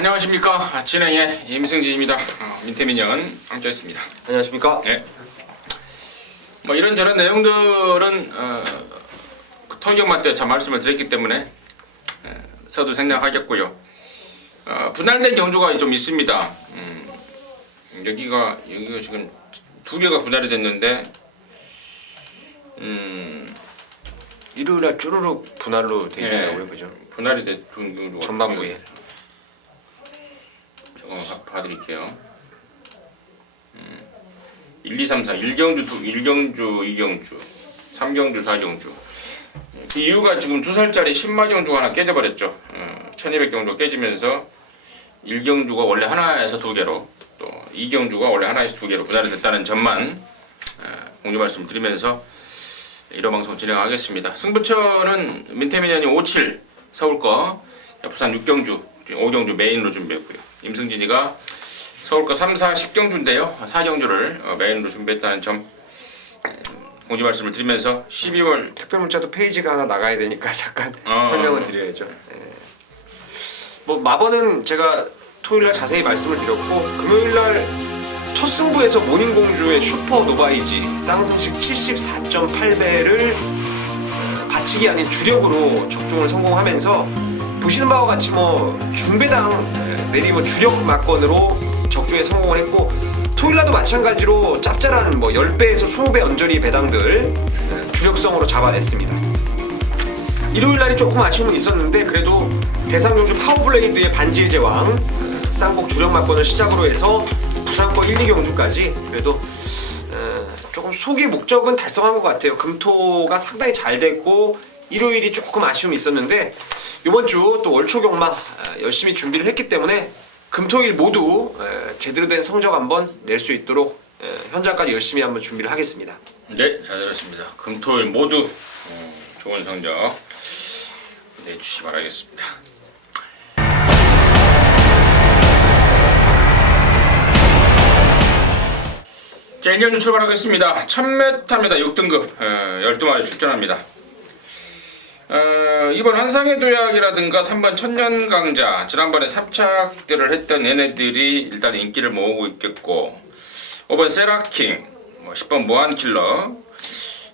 안녕하십니까. 진행의 임승진입니다. 민태민연 함께했습니다. 안녕하십니까. 네. 뭐 이런저런 내용들은 토의경마 때 참 말씀을 드렸기 때문에 서두생략하겠고요. 분할된 경주가 좀 있습니다. 여기가 지금 두 개가 분할이 됐는데 일요일날 쭈루룩 분할로 돼 있더라고요, 그죠? 분할이 된 경주가 전반부에. 저거 봐드릴게요. 1, 2, 3, 4 1경주, 2경주, 3경주, 4경주. 그 이유가 지금 2살짜리 10마경주가 하나 깨져버렸죠. 1200경주 깨지면서 1경주가 원래 하나에서 2개로 또 2경주가 원래 하나에서 2개로 분할이 됐다는 점만 공유 말씀 드리면서 1호 방송 진행하겠습니다. 승부처는 민태민연이 57 서울 거, 부산 6경주, 5경주 메인으로 준비했고요. 임승진이가 서울 거 3, 4, 10경주인데요. 4경주를 메인으로 준비했다는 점 공지 말씀을 드리면서 12월 특별 문자도 페이지가 하나 나가야 되니까 잠깐 설명을 드려야죠. 뭐 마번은 제가 토요일날 자세히 말씀을 드렸고, 금요일날 첫 승부에서 모닝공주의 슈퍼 노바이지 쌍승식 74.8배를 받치기 아닌 주력으로 적중을 성공하면서 보시는 바와 같이 뭐 중배당 내리 주력 막건으로 적중에 성공을 했고, 토요일날도 마찬가지로 짭짤한 뭐 10배에서 20배 언저리 배당들 주력성으로 잡아냈습니다. 일요일날이 조금 아쉬움은 있었는데 그래도 대상경주 파워블레이드의 반지의 제왕 쌍곡 주력 막건을 시작으로 해서 부산거 1, 2경주까지 그래도 조금 소기 목적은 달성한 것 같아요. 금토가 상당히 잘 됐고 일요일이 조금 아쉬움이 있었는데 이번 주 또 월초경마 열심히 준비를 했기 때문에 금토일 모두 제대로 된 성적 한번 낼 수 있도록 현장까지 열심히 한번 준비를 하겠습니다. 네, 잘 들었습니다. 금토일 모두 좋은 성적 내주시기 바라겠습니다. 자, 1경주 출발하겠습니다. 1000m입니다. 6등급 12마리 출전합니다. 이번 한상의 도약이라든가 3번 천년강자 지난번에 삽착들을 했던 얘네들이 일단 인기를 모으고 있겠고, 5번 세라킹, 10번 무한킬러,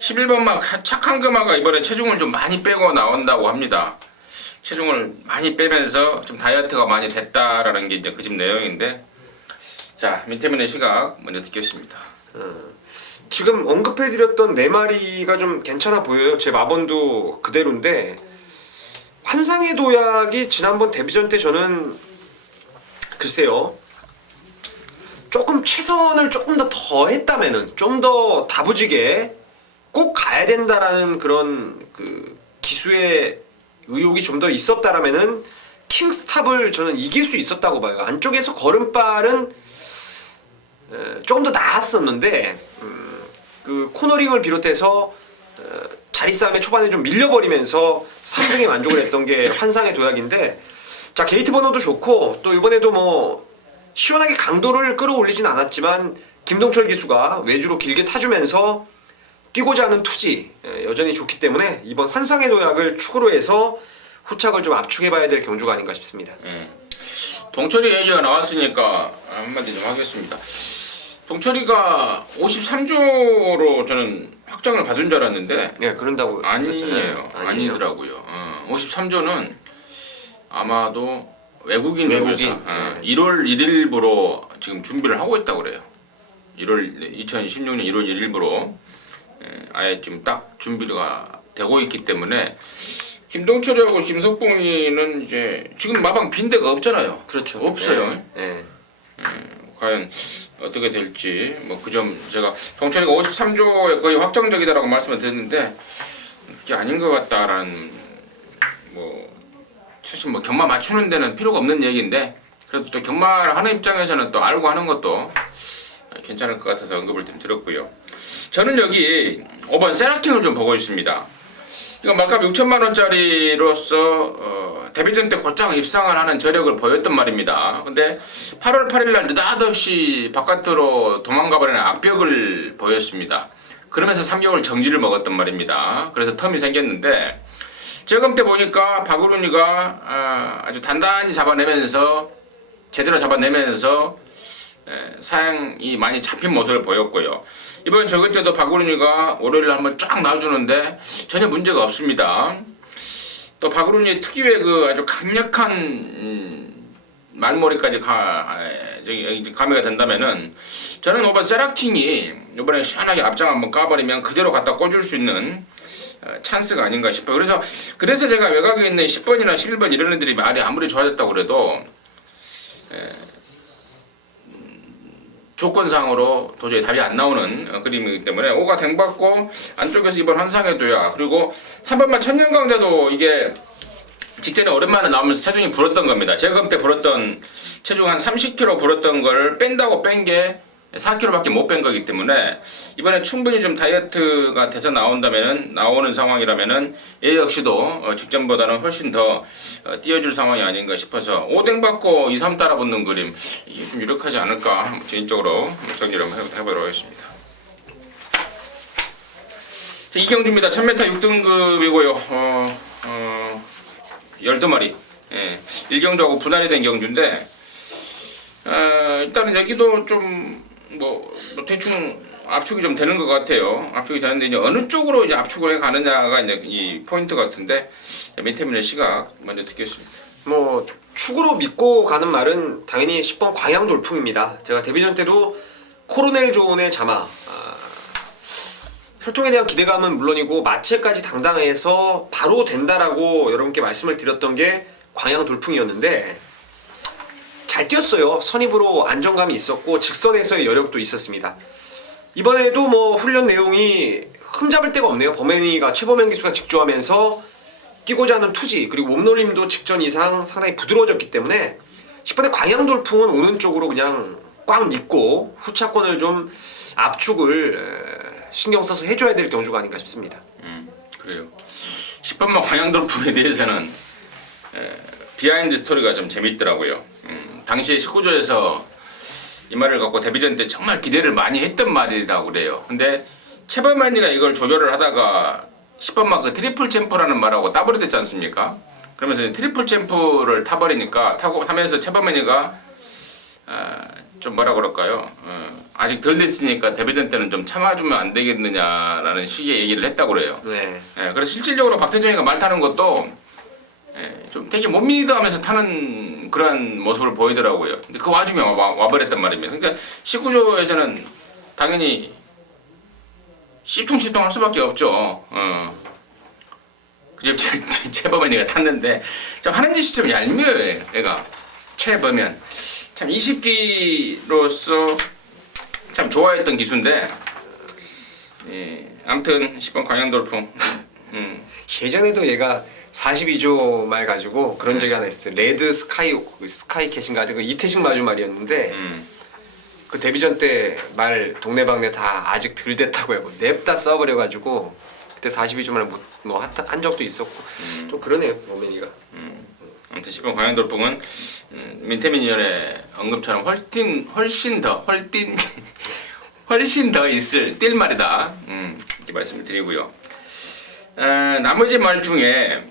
11번 막 착한 금화가 이번에 체중을 좀 많이 빼고 나온다고 합니다. 체중을 많이 빼면서 좀 다이어트가 많이 됐다라는 게 이제 그 집 내용인데, 자, 민태민의 시각 먼저 듣겠습니다. 지금 언급해드렸던 4마리가 좀 괜찮아 보여요. 제 마번도 그대로인데, 환상의 도약이 지난번 데뷔전 때 저는 글쎄요, 조금 최선을 조금 더 했다면은, 좀 더 다부지게 꼭 가야 된다라는 그런 그 기수의 의욕이 좀 더 있었다라면은 킹스탑을 저는 이길 수 있었다고 봐요. 안쪽에서 걸음발은 조금 더 나았었는데 그 코너링을 비롯해서 자리 싸움의 초반에 좀 밀려버리면서 3등에 만족을 했던 게 환상의 도약인데, 자, 게이트 번호도 좋고 또 이번에도 뭐 시원하게 강도를 끌어올리진 않았지만 김동철 기수가 외주로 길게 타주면서 뛰고자 하는 투지 여전히 좋기 때문에 이번 환상의 도약을 축으로 해서 후착을 좀 압축해봐야 될 경주가 아닌가 싶습니다. 동철이 얘기가 나왔으니까 한마디 좀 하겠습니다. 동철이가 53조로 저는 확정을 받은 줄 알았는데 네, 그런다고 아니에요. 아니더라고요. 53조는 아마도 외국인 회사 1월 1일부로 지금 준비를 하고 있다고 그래요. 2016년 1월 1일부로 아예 지금 딱 준비가 되고 있기 때문에 김동철이하고 김석봉이는 이제 지금 마방 빈 데가 없잖아요. 그렇죠. 없어요. 네. 과연 어떻게 될지 뭐 그 점 제가 동철이가 53조에 거의 확정적이다라고 말씀을 드렸는데 그게 아닌 것 같다라는, 뭐 사실 뭐 경마 맞추는 데는 필요가 없는 얘기인데 그래도 또 경마를 하는 입장에서는 또 알고 하는 것도 괜찮을 것 같아서 언급을 좀 드렸고요. 저는 여기 5번 세라킹을 좀 보고 있습니다. 이거 말값 6천만 원짜리로서 데뷔전 때 곧장 입상을 하는 저력을 보였단 말입니다. 근데 8월 8일 날 느닷없이 바깥으로 도망가버리는 악벽을 보였습니다. 그러면서 3개월 정지를 먹었단 말입니다. 그래서 텀이 생겼는데 저금 때 보니까 박우룬이가 아주 단단히 잡아내면서 제대로 잡아내면서 사양이 많이 잡힌 모습을 보였고요. 이번 저기 때도 박우run이가 월요일에 한번 쫙 나와주는데 전혀 문제가 없습니다. 또 박우run이 특유의 그 아주 강력한 말머리까지 가미가 된다면은 저는 오버 세라킹이 이번에 시원하게 앞장 한번 까버리면 그대로 갖다 꽂을 수 있는 찬스가 아닌가 싶어요. 그래서 제가 외곽에 있는 10번이나 11번 이런 애들이 말이 아무리 좋아졌다고 그래도 조건상으로 도저히 답이 안 나오는 그림이기 때문에 5가 댕받고 안쪽에서 이번 환상해도야. 그리고 3번만 천년강자도 이게 직전에 오랜만에 나오면서 체중이 불었던 겁니다. 제가 그때 불었던 체중 한 30kg 불었던 걸 뺀다고 뺀 게 4kg밖에 못 뺀 거기 때문에 이번에 충분히 좀 다이어트가 돼서 나오는 상황이라면은 얘 역시도 직전보다는 훨씬 더 띄워줄 상황이 아닌가 싶어서 5댕 받고 2, 3 따라 붙는 그림 이게 좀 유력하지 않을까 개인적으로 정리를 한번 해보도록 하겠습니다. 이경주입니다. 1000m 6등급이고요. 12마리 1경주하고 분할이 된 경주인데 일단은 여기도 좀 뭐 대충 압축이 좀 되는 것 같아요. 압축이 되는데 이제 어느 쪽으로 이제 압축을 해 가느냐가 이제 이 포인트 같은데 민태민의 시각 먼저 듣겠습니다. 뭐 축으로 믿고 가는 말은 당연히 10번 광양돌풍입니다. 제가 데뷔전 때도 코로넬 존의 자마 혈통에 대한 기대감은 물론이고 마체까지 당당해서 바로 된다라고 여러분께 말씀을 드렸던 게 광양돌풍이었는데 잘 뛰었어요. 선입으로 안정감이 있었고 직선에서의 여력도 있었습니다. 이번에도 뭐 훈련 내용이 흠잡을 데가 없네요. 범현이가 최범현 기수가 직조하면서 뛰고자 하는 투지 그리고 몸놀림도 직전 이상 상당히 부드러워졌기 때문에 10번의 광양돌풍은 오는 쪽으로 그냥 꽉 믿고 후차권을 좀 압축을 신경 써서 해줘야 될 경주가 아닌가 싶습니다. 그래요. 10번만 광양돌풍에 대해서는 비하인드 스토리가 좀 재밌더라고요. 당시에 19조에서 이 말을 갖고 데뷔전 때 정말 기대를 많이 했던 말이라고 그래요. 근데 최범현이가 이걸 조절을 하다가 10번만 그 트리플 챔프라는 말하고 따버리 됐지 않습니까? 그러면서 트리플 챔프를 타버리니까 타면서 최범현이가 좀 뭐라 그럴까요? 아직 덜 됐으니까 데뷔전 때는 좀 참아주면 안 되겠느냐라는 식의 얘기를 했다고 그래요. 네. 그래서 실질적으로 박태준이가 말 타는 것도 좀 되게 못 믿어하면서 타는 그런 모습을 보이더라고요. 근데 그 와중에 와버렸단 말입니다. 그러니까 19조에서는 당연히 시퉁시퉁 할 수밖에 없죠. 그냥 최범현이가 탔는데 좀 하는 짓이 좀 얄미워요. 얘가 최범현 참 20기로서 참 좋아했던 기수인데 아무튼 10번 광양돌풍 예전에도 얘가 42조 말 가지고 그런 적이 하나 있어요. 레드 스카이캣인가 그 이태식 마주 말이었는데 그 데뷔전 때 말 동네방네 다 아직 덜 됐다고 해요. 냅다 써버려가지고 그때 42조 말 한 적도 있었고 좀 그러네요. 범현이가. 아무튼 10번 광양돌풍은 민태민 위원의 언급처럼 훨씬 더 있을 뛸 말이다. 이렇게 말씀을 드리고요. 나머지 말 중에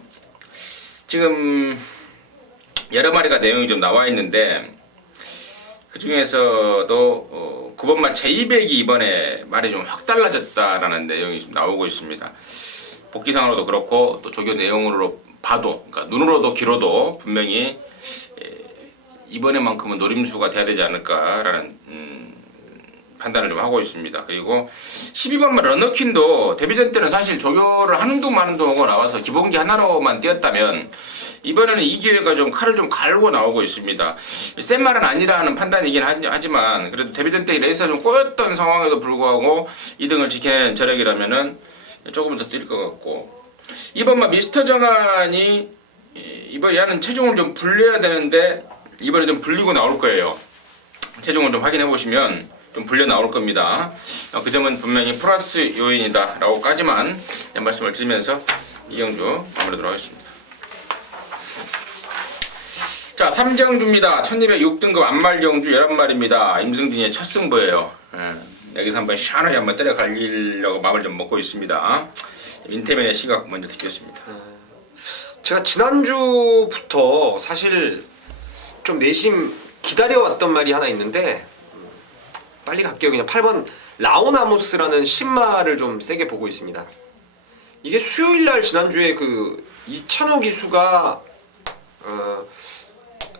지금 여러 마리가 내용이 좀 나와 있는데 그 중에서도 9번만 제200이 이번에 말이 좀 확 달라졌다라는 내용이 좀 나오고 있습니다. 복귀상으로도 그렇고 또 조교 내용으로 봐도 그러니까 눈으로도 귀로도 분명히 이번에만큼은 노림수가 돼야 되지 않을까라는 판단을 좀 하고 있습니다. 그리고 12번만 러너퀸도 데뷔전 때는 사실 조교를 하는 둥 마는 둥 하고 나와서 기본기 하나로만 뛰었다면 이번에는 이 기회가 좀 칼을 좀 갈고 나오고 있습니다. 센 말은 아니라는 판단이긴 하지만 그래도 데뷔전 때 레이스가 좀 꼬였던 상황에도 불구하고 2등을 지켜내는 저력이라면은 조금 더 뛸 것 같고 2번만 미스터 정한이 이번 얘는 체중을 좀 불려야 되는데 이번에 좀 불리고 나올 거예요. 체중을 좀 확인해 보시면 좀 불려 나올 겁니다. 그 점은 분명히 플러스 요인이다 라고까지만 말씀을 드리면서 이경주 마무리하도록 하겠습니다. 자 3경주입니다. 1206등급 안말경주 11마리입니다. 임승진의 첫 승부예요. 여기서 한번 시원하게 한번 때려갈리려고 마음을 좀 먹고 있습니다. 민태민의 시각 먼저 듣겠습니다. 제가 지난주부터 사실 좀 내심 기다려왔던 말이 하나 있는데 빨리 갈게요. 그냥 8번 라오나모스라는 신마를 좀 세게 보고 있습니다. 이게 수요일날 지난주에 그 이찬호 기수가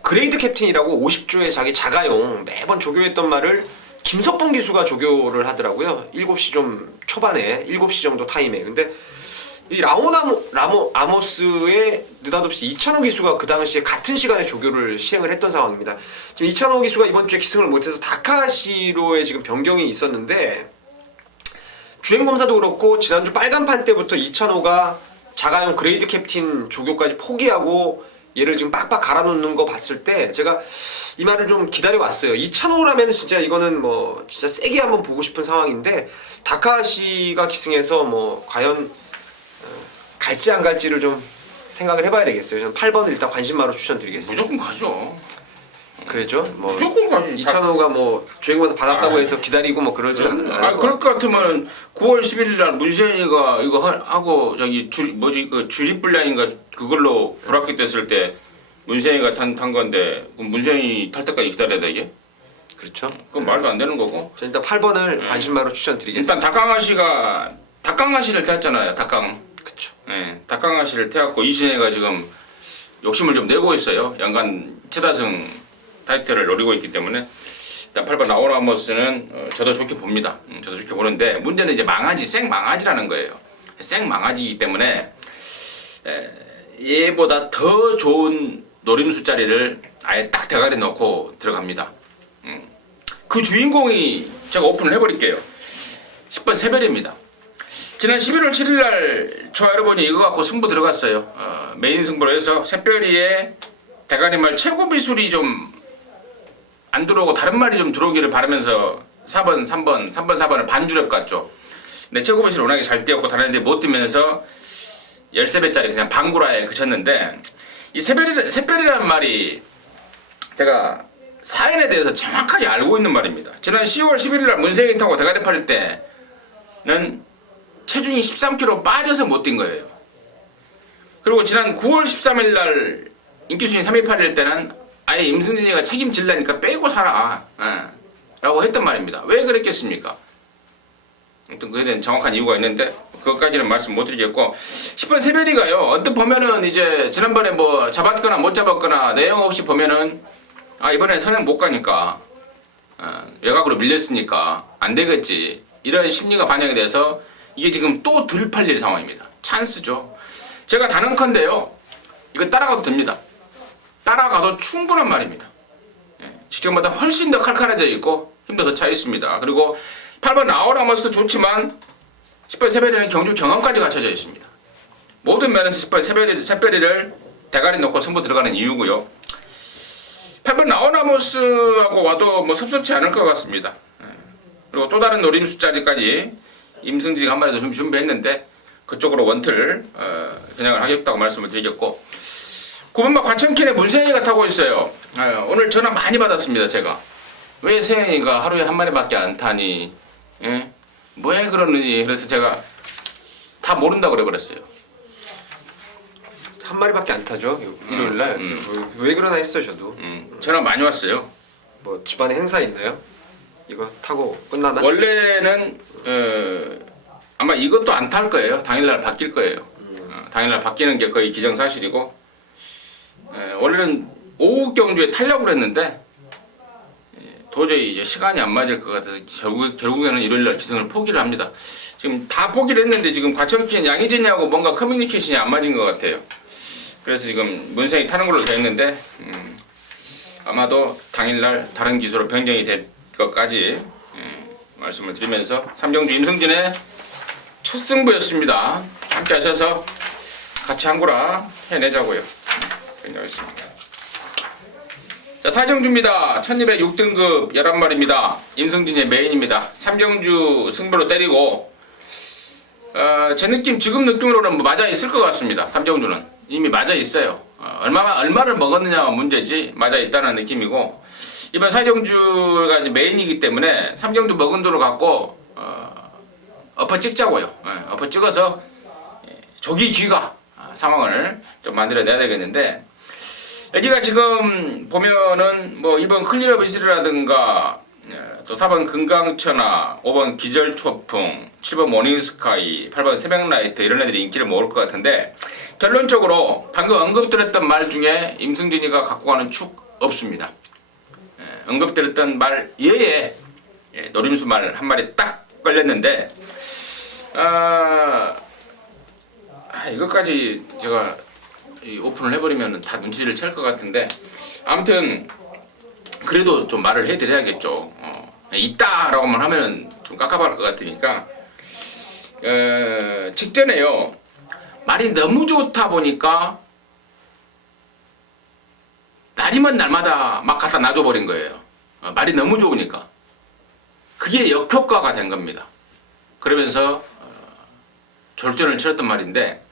그레이드 캡틴이라고 50조의 자기 자가용 매번 조교했던 말을 김석봉 기수가 조교를 하더라고요. 7시 좀 초반에 7시 정도 타임에. 근데 이 아모스의 느닷없이 이찬호 기수가 그 당시에 같은 시간에 조교를 시행을 했던 상황입니다. 지금 이찬호 기수가 이번 주에 기승을 못해서 다카시로의 지금 변경이 있었는데 주행검사도 그렇고 지난주 빨간판 때부터 이찬호가 자가용 그레이드 캡틴 조교까지 포기하고 얘를 지금 빡빡 갈아놓는 거 봤을 때 제가 이 말을 좀 기다려왔어요. 이찬호라면 진짜 이거는 뭐 진짜 세게 한번 보고 싶은 상황인데 다카시가 기승해서 뭐 과연 갈지 안 갈지를 좀 생각을 해봐야 되겠어요. 저는 8번을 일단 관심마로 추천드리겠습니다. 무조건 가죠. 그랬죠? 뭐 무조건 가죠. 이찬호가 뭐 주행검사 받았다고 해서 기다리고 뭐 그러지 않아요. 그럴 것 같으면 9월 11일 날 문세인이가 이거 하고 저기 그 주립불량인가 그걸로 불합격 됐을 때 문세인이가 탄 건데 그럼 문세인이 탈 때까지 기다려야 돼 이게? 그렇죠. 그건 말도 안 되는 거고. 저 일단 8번을 관심마로 추천드리겠습니다. 일단 닭강아시를 태웠잖아요. 그쵸. 네, 닭강아시를 태웠고 이신혜가 지금 욕심을 좀 내고 있어요. 연간 최다승 타이틀을 노리고 있기 때문에 일단 8번 라오나모스는 저도 좋게 봅니다. 저도 좋게 보는데 문제는 이제 생망아지라는 거예요. 생망아지이기 때문에 얘보다 더 좋은 노림수 자리를 아예 딱 대가리 넣고 들어갑니다. 그 주인공이 제가 오픈을 해버릴게요. 10번 새별입니다. 지난 11월 7일날 저 여러분이 이거 갖고 승부 들어갔어요. 메인 승부로 해서 새별이의 대가리말 최고 비술이 좀 안 들어오고 다른 말이 좀 들어오기를 바라면서 4번, 4번을 반주력 갔죠. 근데 최고 비술이 워낙에 잘 뛰었고 다른 애들이 못 뛰면서 13배짜리 그냥 방구라에 그쳤는데 이 새별이라는 말이 제가 사연에 대해서 정확하게 알고 있는 말입니다. 지난 10월 11일날 문세인 타고 대가리 팔릴 때는 체중이 13kg 빠져서 못 뛴 거예요. 그리고 지난 9월 13일날 인기순위 3위 팔릴 때는 아예 임승진이가 책임질라니까 빼고 살아 라고 했단 말입니다. 왜 그랬겠습니까? 아무튼 그에 대한 정확한 이유가 있는데 그것까지는 말씀 못 드리겠고 10번 새별이가요. 언뜻 보면은 이제 지난번에 뭐 잡았거나 못 잡았거나 내용 없이 보면은 이번엔 선행 못 가니까 외곽으로 밀렸으니까 안 되겠지 이런 심리가 반영이 돼서 이게 지금 또 덜 팔릴 상황입니다. 찬스죠. 제가 단언컨대요. 이거 따라가도 됩니다. 따라가도 충분한 말입니다. 직전보다 훨씬 더 칼칼해져 있고 힘도 더 차 있습니다. 그리고 8번 라오나모스도 좋지만 10번 새별이는 경주 경험까지 갖춰져 있습니다. 모든 면에서 10번 새별이를 대가리 놓고 승부 들어가는 이유고요. 8번 라오나모스하고 와도 뭐 섭섭치 않을 것 같습니다. 그리고 또 다른 노림수 자리까지 임승지가 한 마리 더 좀 준비했는데 그쪽으로 원틀 겨냥을 하겠다고 말씀을 드리겠고 9번마 과천킨의 문세인이가 타고 있어요. 오늘 전화 많이 받았습니다. 제가 왜 세인이가 하루에 한 마리밖에 안 타니 왜 그러느니 그래서 제가 다 모른다고 그래버렸어요. 한 마리밖에 안 타죠. 일요일날 왜 그러나 했어요. 저도 전화 많이 왔어요. 뭐 집안에 행사 있나요? 이거 타고 끝나나? 원래는 아마 이것도 안 탈 거예요. 당일날 바뀔 거예요. 당일날 바뀌는 게 거의 기정사실이고 원래는 오후 경주에 타려고 그랬는데 도저히 이제 시간이 안 맞을 것 같아서 결국에는 일요일날 기승을 포기를 합니다. 지금 다 포기를 했는데 지금 과천킨 양희진이하고 뭔가 커뮤니케이션이 안 맞은 것 같아요. 그래서 지금 문세인이 타는 걸로 되어 있는데 아마도 당일날 다른 기수로 변경이 될 것까지 말씀을 드리면서 삼경주 임승진의 첫 승부였습니다. 함께 하셔서 같이 한구라 해내자고요. 끝내겠습니다. 자, 사정주입니다. 1206등급 11마리입니다. 임승진의 메인입니다. 삼경주 승부로 때리고 제 느낌 지금 느낌으로는 뭐 맞아 있을 것 같습니다. 삼경주는 이미 맞아 있어요. 얼마를 먹었느냐가 문제지 맞아 있다는 느낌이고 이번 사정주가 이제 메인이기 때문에 삼경주 먹은 도를 갖고 엎어 찍자고요. 엎어 찍어서 조기 귀가 상황을 좀 만들어내야 되겠는데 여기가 지금 보면은 뭐 2번 클리어 비스라든가 또 4번 금강천하, 5번 기절초풍, 7번 모닝스카이, 8번 새벽라이트 이런 애들이 인기를 모을 것 같은데 결론적으로 방금 언급드렸던 말 중에 임승진이가 갖고 가는 축 없습니다. 언급드렸던 말 예에 노림수 말 한 마리 딱 걸렸는데 이것까지 제가 오픈을 해버리면 다 눈치를 챌 것 같은데 아무튼 그래도 좀 말을 해드려야겠죠. 있다라고만 하면은 좀 깝깝할 것 같으니까 직전에요 말이 너무 좋다 보니까 날이면 날마다 막 갖다 놔줘버린 거예요. 말이 너무 좋으니까 그게 역효과가 된 겁니다. 그러면서 졸전을 치렀던 말인데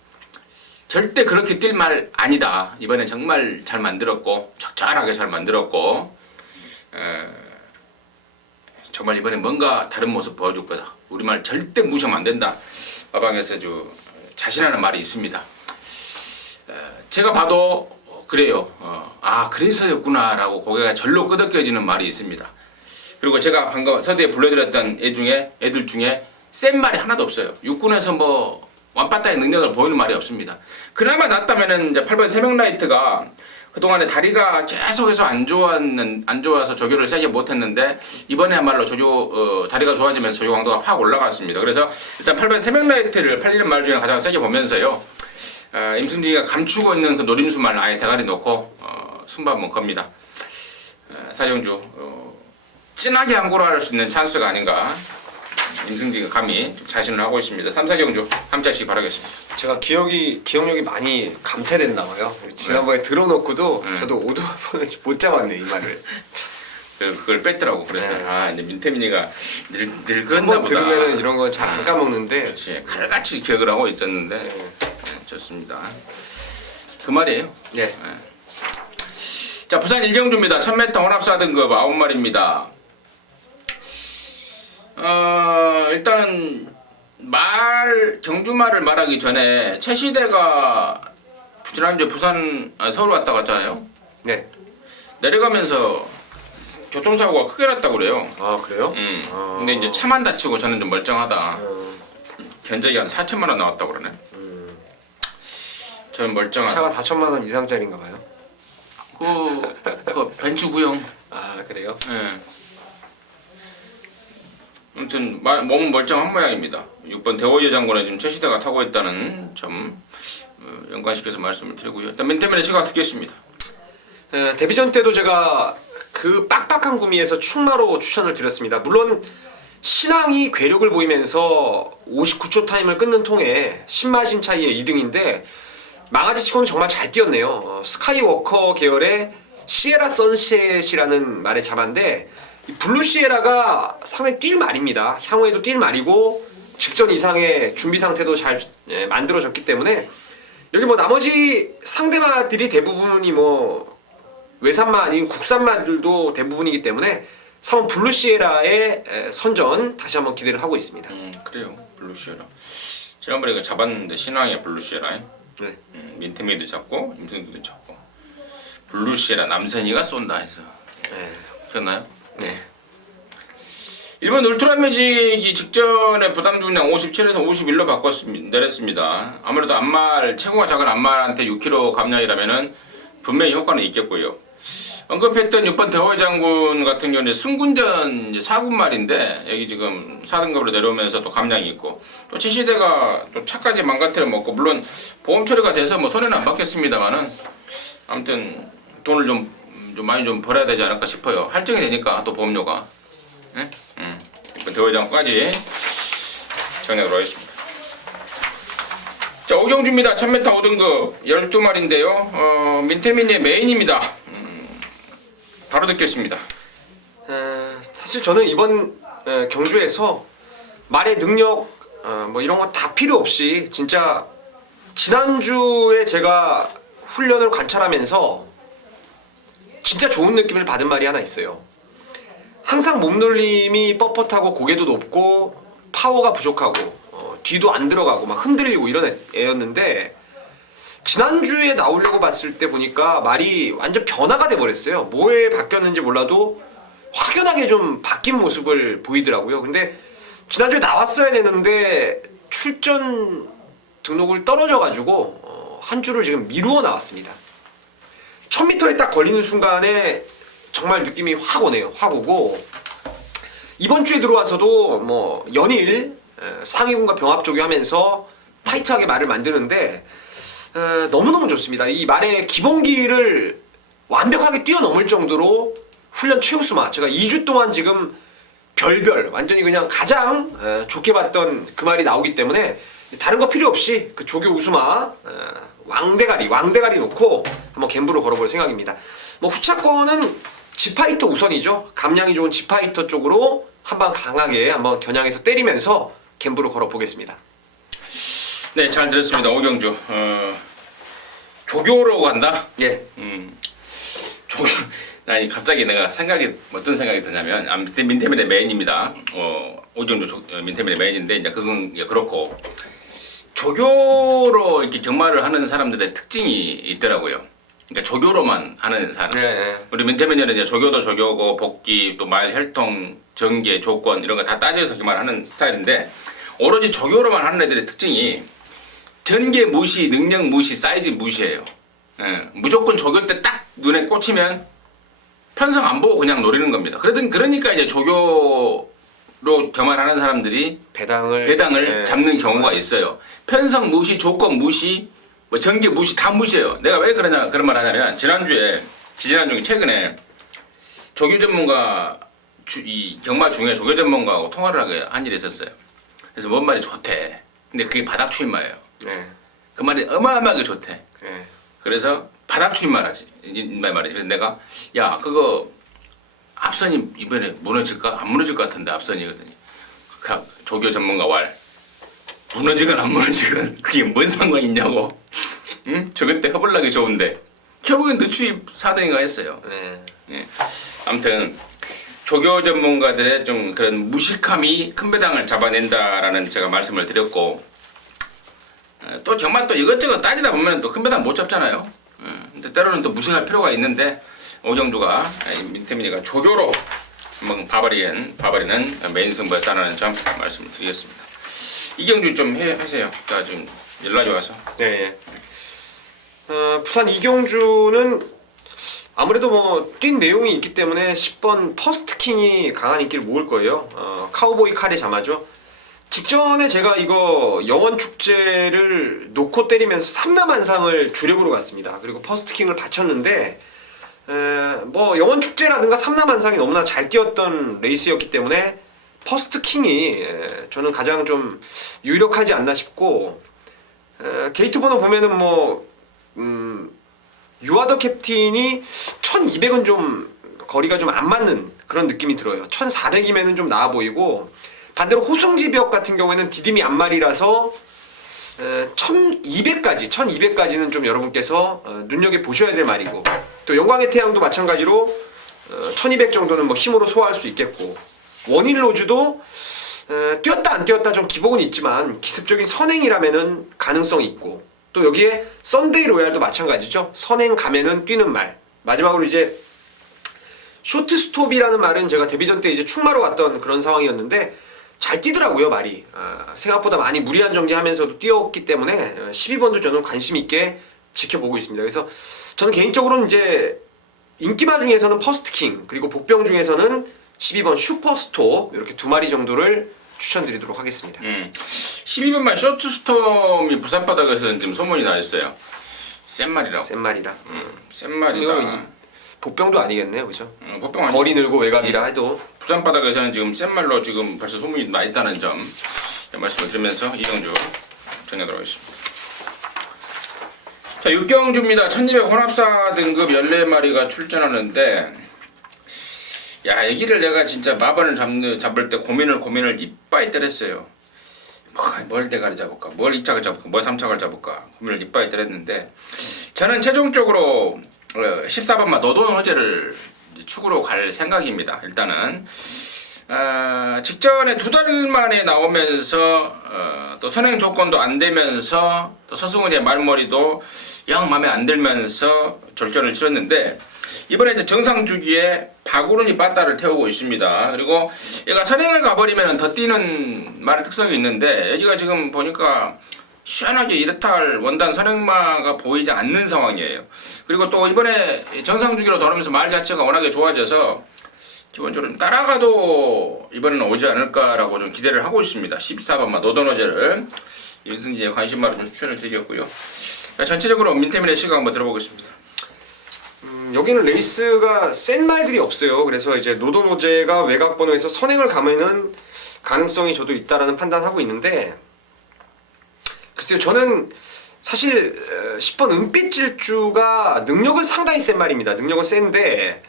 절대 그렇게 뛸 말 아니다. 이번에 정말 잘 만들었고 적절하게 잘 만들었고 정말 이번에 뭔가 다른 모습 보여줄 거다. 우리 말 절대 무시하면 안 된다. 마방에서 아주 자신하는 말이 있습니다. 제가 봐도 그래요. 그래서였구나 라고 고개가 절로 끄덕여지는 말이 있습니다. 그리고 제가 방금 서두에 불러드렸던 애들 중에 센 말이 하나도 없어요. 육군에서 뭐 완빠따의 능력을 보이는 말이 없습니다. 그나마 낫다면은 이제 8번 새벽라이트가 그동안에 다리가 계속해서 안 좋아서 조교를 세게 못했는데 이번에야말로 다리가 좋아지면서 조교 강도가 확 올라갔습니다. 그래서 일단 8번 새벽라이트를 팔리는 말 중에 가장 세게 보면서요. 임승진이가 감추고 있는 그 노림수 말 아예 대가리 놓고 승부 한번 겁니다. 사령주 진하게 항고를 할 수 있는 찬스가 아닌가. 임승진이가 감히 자신을 하고 있습니다. 3, 4경주 함께 하시기 바라겠습니다. 제가 기억력이 많이 감퇴됐나 봐요. 지난번에 들어놓고도 저도 오도 한 번을 못 잡았네 이 말을. 그걸 뺐더라고. 그래서 이제 민태민이가 늙었나 한번 보다. 들으면 이런 거 잘 안 까먹는데. 그렇지. 칼같이 기억을 하고 있었는데 좋습니다. 그 말이에요. 네. 자, 부산 일경주입니다. 1000m 혼합 4등급 9마리입니다. 일단은 경주말을 말하기 전에 최시대가 지난주에 서울 왔다 갔잖아요. 네. 내려가면서 교통사고가 크게 났다고 그래요. 아 그래요? 근데 이제 차만 다치고 저는 좀 멀쩡하다. 견적이 한 4천만 원 나왔다고 그러네. 저는 멀쩡하다. 차가 4천만 원 이상짜리인가 봐요. 그 벤츠 구형. 아 그래요? 예. 아무튼 몸은 멀쩡한 모양입니다. 6번 대호여 장군에 지금 최시대가 타고 있다는 점 연관시켜서 말씀을 드리고요. 일단 맨 때문에 시각 듣겠습니다. 데뷔전 때도 제가 그 빡빡한 구미에서 충마로 추천을 드렸습니다. 물론 신앙이 괴력을 보이면서 59초 타임을 끊는 통에 10마신 차이의 2등인데 망아지치고는 정말 잘 뛰었네요. 스카이워커 계열의 시에라 선셋이라는 말의 자만데 이 블루 시에라가 상당히 뛸 말입니다. 향후에도 뛸 말이고 직전 이상의 준비 상태도 잘 만들어졌기 때문에 여기 뭐 나머지 상대마들이 대부분이 뭐 외산마 아닌 국산마들도 대부분이기 때문에 3번 블루 시에라의 선전 다시 한번 기대를 하고 있습니다. 그래요. 블루 시에라. 지난번에 이거 잡았는데 신앙의 블루 시에라. 네. 민태미도 잡고 임승기도 잡고 블루 시에라 남선이가 쏜다 해서 그랬나요? 네. 일본 울트라 매직이 직전에 부담 중량 57에서 51로 내렸습니다. 아무래도 체구가 작은 암말한테 6kg 감량이라면은 분명히 효과는 있겠고요. 언급했던 6번 대호의 장군 같은 경우는 승군전 4군 말인데 여기 지금 4등급으로 내려오면서 또 감량이 있고 또 치시대가 또 차까지 망가뜨려 먹고 물론 보험 처리가 돼서 뭐 손해는 안 받겠습니다만은 아무튼 돈을 좀 많이 좀 벌어야 되지 않을까 싶어요. 할증이 되니까 또 보험료가. 네? 6번 대호의 장군까지 정리하도록 하겠습니다. 자, 오경주입니다. 1000m 5등급 12마리인데요. 민태민의 메인입니다. 바로 듣겠습니다. 사실 저는 이번 경주에서 말의 능력 뭐 이런 거 다 필요 없이 진짜 지난주에 제가 훈련을 관찰하면서 진짜 좋은 느낌을 받은 말이 하나 있어요. 항상 몸놀림이 뻣뻣하고 고개도 높고 파워가 부족하고 뒤도 안 들어가고 막 흔들리고 이런 애였는데 지난주에 나오려고 봤을 때 보니까 말이 완전 변화가 돼버렸어요. 뭐에 바뀌었는지 몰라도 확연하게 좀 바뀐 모습을 보이더라고요. 근데 지난주에 나왔어야 되는데 출전 등록을 떨어져가지고 한 주를 지금 미루어 나왔습니다. 1000m에 딱 걸리는 순간에 정말 느낌이 확 오네요. 확 오고 이번 주에 들어와서도 뭐 연일 상위군과 병합조기 하면서 타이트하게 말을 만드는데 너무너무 좋습니다. 이 말의 기본기를 완벽하게 뛰어넘을 정도로 훈련 최우수마 제가 2주 동안 지금 별별 완전히 그냥 가장 좋게 봤던 그 말이 나오기 때문에 다른 거 필요 없이 그 조교 우수마 왕대가리 놓고 한번 갬브로 걸어볼 생각입니다. 뭐 후차권은 지파이터 우선이죠. 감량이 좋은 지파이터 쪽으로 한번 강하게 한번 겨냥해서 때리면서 갬브로 걸어보겠습니다. 네, 잘 들었습니다. 오경주. 조교로 간다? 예. 조교. 아니 갑자기 내가 어떤 생각이 드냐면 민태민의 메인입니다. 오경주 민태민의 메인인데 이제 그건 이제 그렇고 조교로 이렇게 경마를 하는 사람들의 특징이 있더라고요. 그러니까 조교로만 하는 사람. 네. 우리 민태민은 이제 조교도 조교고 복귀 또 말 혈통 전개 조건 이런 거 다 따져서 경마를 하는 스타일인데 오로지 조교로만 하는 애들의 특징이 전개 무시, 능력 무시, 사이즈 무시예요. 예, 무조건 조교 때 딱 눈에 꽂히면 편성 안 보고 그냥 노리는 겁니다. 그러니까 이제 조교로 경마하는 사람들이 배당을 네, 잡는 경우가 있어요. 편성 무시, 조건 무시, 뭐 전개 무시 다 무시해요. 내가 왜 그런 말 하냐면 지지난주에 최근에 조교 전문가 이 경마 중에 조교 전문가하고 통화를 한 일이 있었어요. 그래서 뭔 말이 좋대. 근데 그게 바닥 추임말이에요. 네. 그 말이 어마어마하게 좋대. 네. 그래서 바닥 추임말하지. 말이지. 그래서 내가 야 그거 앞선이 이번에 무너질까? 안 무너질 것 같은데 앞선이거든요. 조교 전문가 왈 무너지건 안 무너지건 그게 뭔 상관이 있냐고. 응? 저거 때 허벌나게 좋은데 결국엔 늦추입 4등인가 했어요. 네. 예. 아무튼 조교 전문가들의 좀 그런 무식함이 큰 배당을 잡아낸다라는 제가 말씀을 드렸고 또 정말 또 이것저것 따지다 보면 또 큰 배당 못 잡잖아요. 근데 때로는 또 무식할 필요가 있는데 오경주가 민태민이가 조교로 한번 바바리는 메인 승부였다는 점 말씀을 드리겠습니다. 이경주 좀 하세요. 자 지금 연락이 와서. 네. 부산 이경주는 아무래도 뭐 뛴 내용이 있기 때문에 10번 퍼스트킹이 강한 인기를 모을 거예요. 카우보이 칼의 자마죠. 직전에 제가 이거 영원축제를 놓고 때리면서 삼남한상을 주력으로 갔습니다. 그리고 퍼스트킹을 바쳤는데 뭐 영원축제라든가 삼남한상이 너무나 잘 뛰었던 레이스였기 때문에 퍼스트킹이 저는 가장 좀 유력하지 않나 싶고 게이트 번호 보면은 뭐 유아더 캡틴이 1200은 좀 거리가 좀 안 맞는 그런 느낌이 들어요. 1400이면은 좀 나아 보이고 반대로 호승지벽 같은 경우에는 디딤이 앞말이라서 1200까지는 좀 여러분께서 눈여겨보셔야 될 말이고 또 영광의 태양도 마찬가지로 1200 정도는 뭐 힘으로 소화할 수 있겠고 원일 로즈도 뛰었다 안 뛰었다 좀 기복은 있지만 기습적인 선행이라면은 가능성이 있고 또 여기에 썬데이 로얄도 마찬가지죠. 선행 가면은 뛰는 말. 마지막으로 이제 쇼트 스톱이라는 말은 제가 데뷔전 때 이제 충마로 갔던 그런 상황이었는데 잘 뛰더라고요 말이. 생각보다 많이 무리한 전개하면서도 뛰었기 때문에 12번도 저는 관심 있게 지켜보고 있습니다. 그래서 저는 개인적으로는 이제 인기마 중에서는 퍼스트킹 그리고 복병 중에서는 12번 슈퍼스톱 이렇게 두 마리 정도를 추천드리도록 하겠습니다. 12번만 쇼트스톰이 부산 바닥에서 지금 소문이 나 있어요. 센 말이라고. 센 말이라. 센 말이다. 복병도 아니겠네요, 그죠? 복병 아니. 거리 늘고 외곽이라 해도 부산 바닥에서는 지금 센 말로 지금 벌써 소문이 나 있다는 점 말씀을 드리면서 이경주 정리하도록 하겠습니다. 자, 육경주입니다. 1200 혼합사 등급 14마리가 출전하는데 야, 애기를 내가 진짜 마번을 잡을 때 고민을 이빠이 때렸어요. 뭘 대가리 잡을까? 뭘 2착을 잡을까? 뭘 3착을 잡을까? 고민을 이빠이 때렸는데 저는 최종적으로 14번마 노돈 호재를 축으로 갈 생각입니다. 일단은 직전에 2달 만에 나오면서 또 선행 조건도 안 되면서 또 서승훈의 말머리도 영 마음에 안 들면서 절전을 치렀는데 이번에 이제 정상 주기에 박우른이 빠따를 태우고 있습니다. 그리고 얘가 선행을 가버리면 더 뛰는 말의 특성이 있는데 여기가 지금 보니까 시원하게 이렇다 할 원단 선행마가 보이지 않는 상황이에요. 그리고 또 이번에 정상 주기로 돌아오면서 말 자체가 워낙에 좋아져서 기본적으로 따라가도 이번에는 오지 않을까라고 좀 기대를 하고 있습니다. 14번마 노던어제를 윤승진의 관심마로 좀 추천을 드렸고요. 전체적으로 민태민의 시각 한번 들어보겠습니다. 여기는 레이스가 센 말들이 없어요. 그래서 이제 노던어제가 외곽 번호에서 선행을 가면은 가능성이 저도 있다라는 판단하고 있는데, 글쎄요, 저는 사실 10번 은빛 질주가 능력은 상당히 센 말입니다. 능력은 센데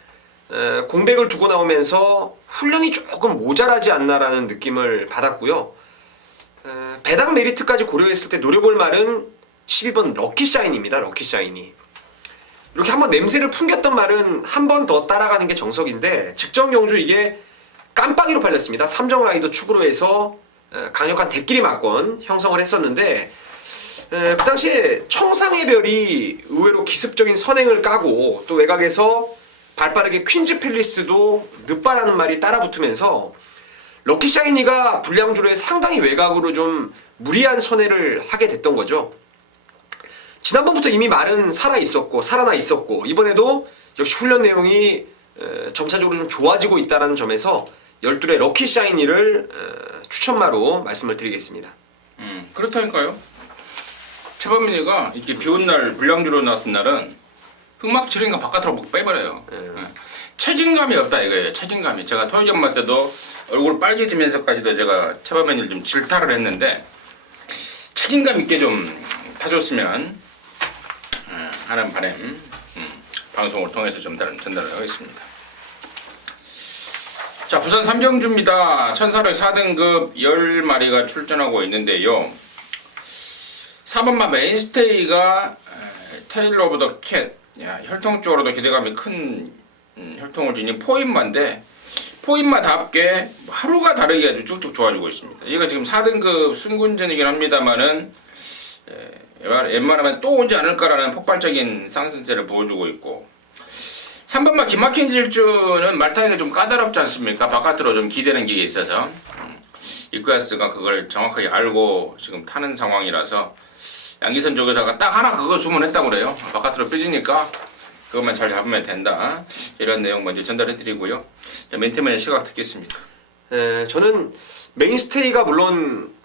공백을 두고 나오면서 훈련이 조금 모자라지 않나라는 느낌을 받았고요. 배당 메리트까지 고려했을 때 노려볼 말은 12번 럭키샤인입니다. 럭키샤인이 이렇게 한번 냄새를 풍겼던 말은 한 번 더 따라가는 게 정석인데, 직전 경주 이게 깜빡이로 팔렸습니다. 삼정 라이더 축으로 해서 강력한 대끼리 막건 형성을 했었는데, 그 당시에 청상의 별이 의외로 기습적인 선행을 까고 또 외곽에서 발빠르게 퀸즈 팰리스도 늦바라는 말이 따라붙으면서 럭키샤이니가 불량주로에 상당히 외곽으로 좀 무리한 선회를 하게 됐던 거죠. 지난번부터 이미 말은 살아나 있었고 이번에도 역시 훈련 내용이 점차적으로 좀 좋아지고 있다는 점에서 12의 럭키샤이니를 추천마로 말씀을 드리겠습니다. 그렇다니까요. 최범민이가 이렇게 비온 날 불량주로 나왔던 날은 흑막 지르니까 바깥으로 빼버려요. 책임감이 없다 이거예요. 책임감이. 제가 토요전마 때도 얼굴 빨개지면서까지도 제가 최범민을 좀 질타를 했는데 책임감 있게 좀 타줬으면 하는 바람 방송을 통해서 전달을 하겠습니다. 자, 부산 삼경주입니다. 1404등급 10마리가 출전하고 있는데요. 4번마 메인스테이가 테일 오브 더 캣, 혈통 쪽으로도 기대감이 큰 혈통을 지닌 포인마인데 포인마답게 하루가 다르게 아주 쭉쭉 좋아지고 있습니다. 얘가 지금 4등급 승군전이긴 합니다만은 웬만하면 또 오지 않을까라는 폭발적인 상승세를 보여주고 있고, 3번마 기막힌 질주는 말타기가 좀 까다롭지 않습니까? 바깥으로 좀 기대는 게 있어서 이쿠야스가 그걸 정확하게 알고 지금 타는 상황이라서 양기선 쪽에다가 딱 하나 그거 주문했다고 그래요. 바깥으로 삐지니까 그것만 잘 잡으면 된다. 이런 내용 먼저 전달해드리고요. 멘트맨의 시각 듣겠습니다. 저는 메인스테이가 물론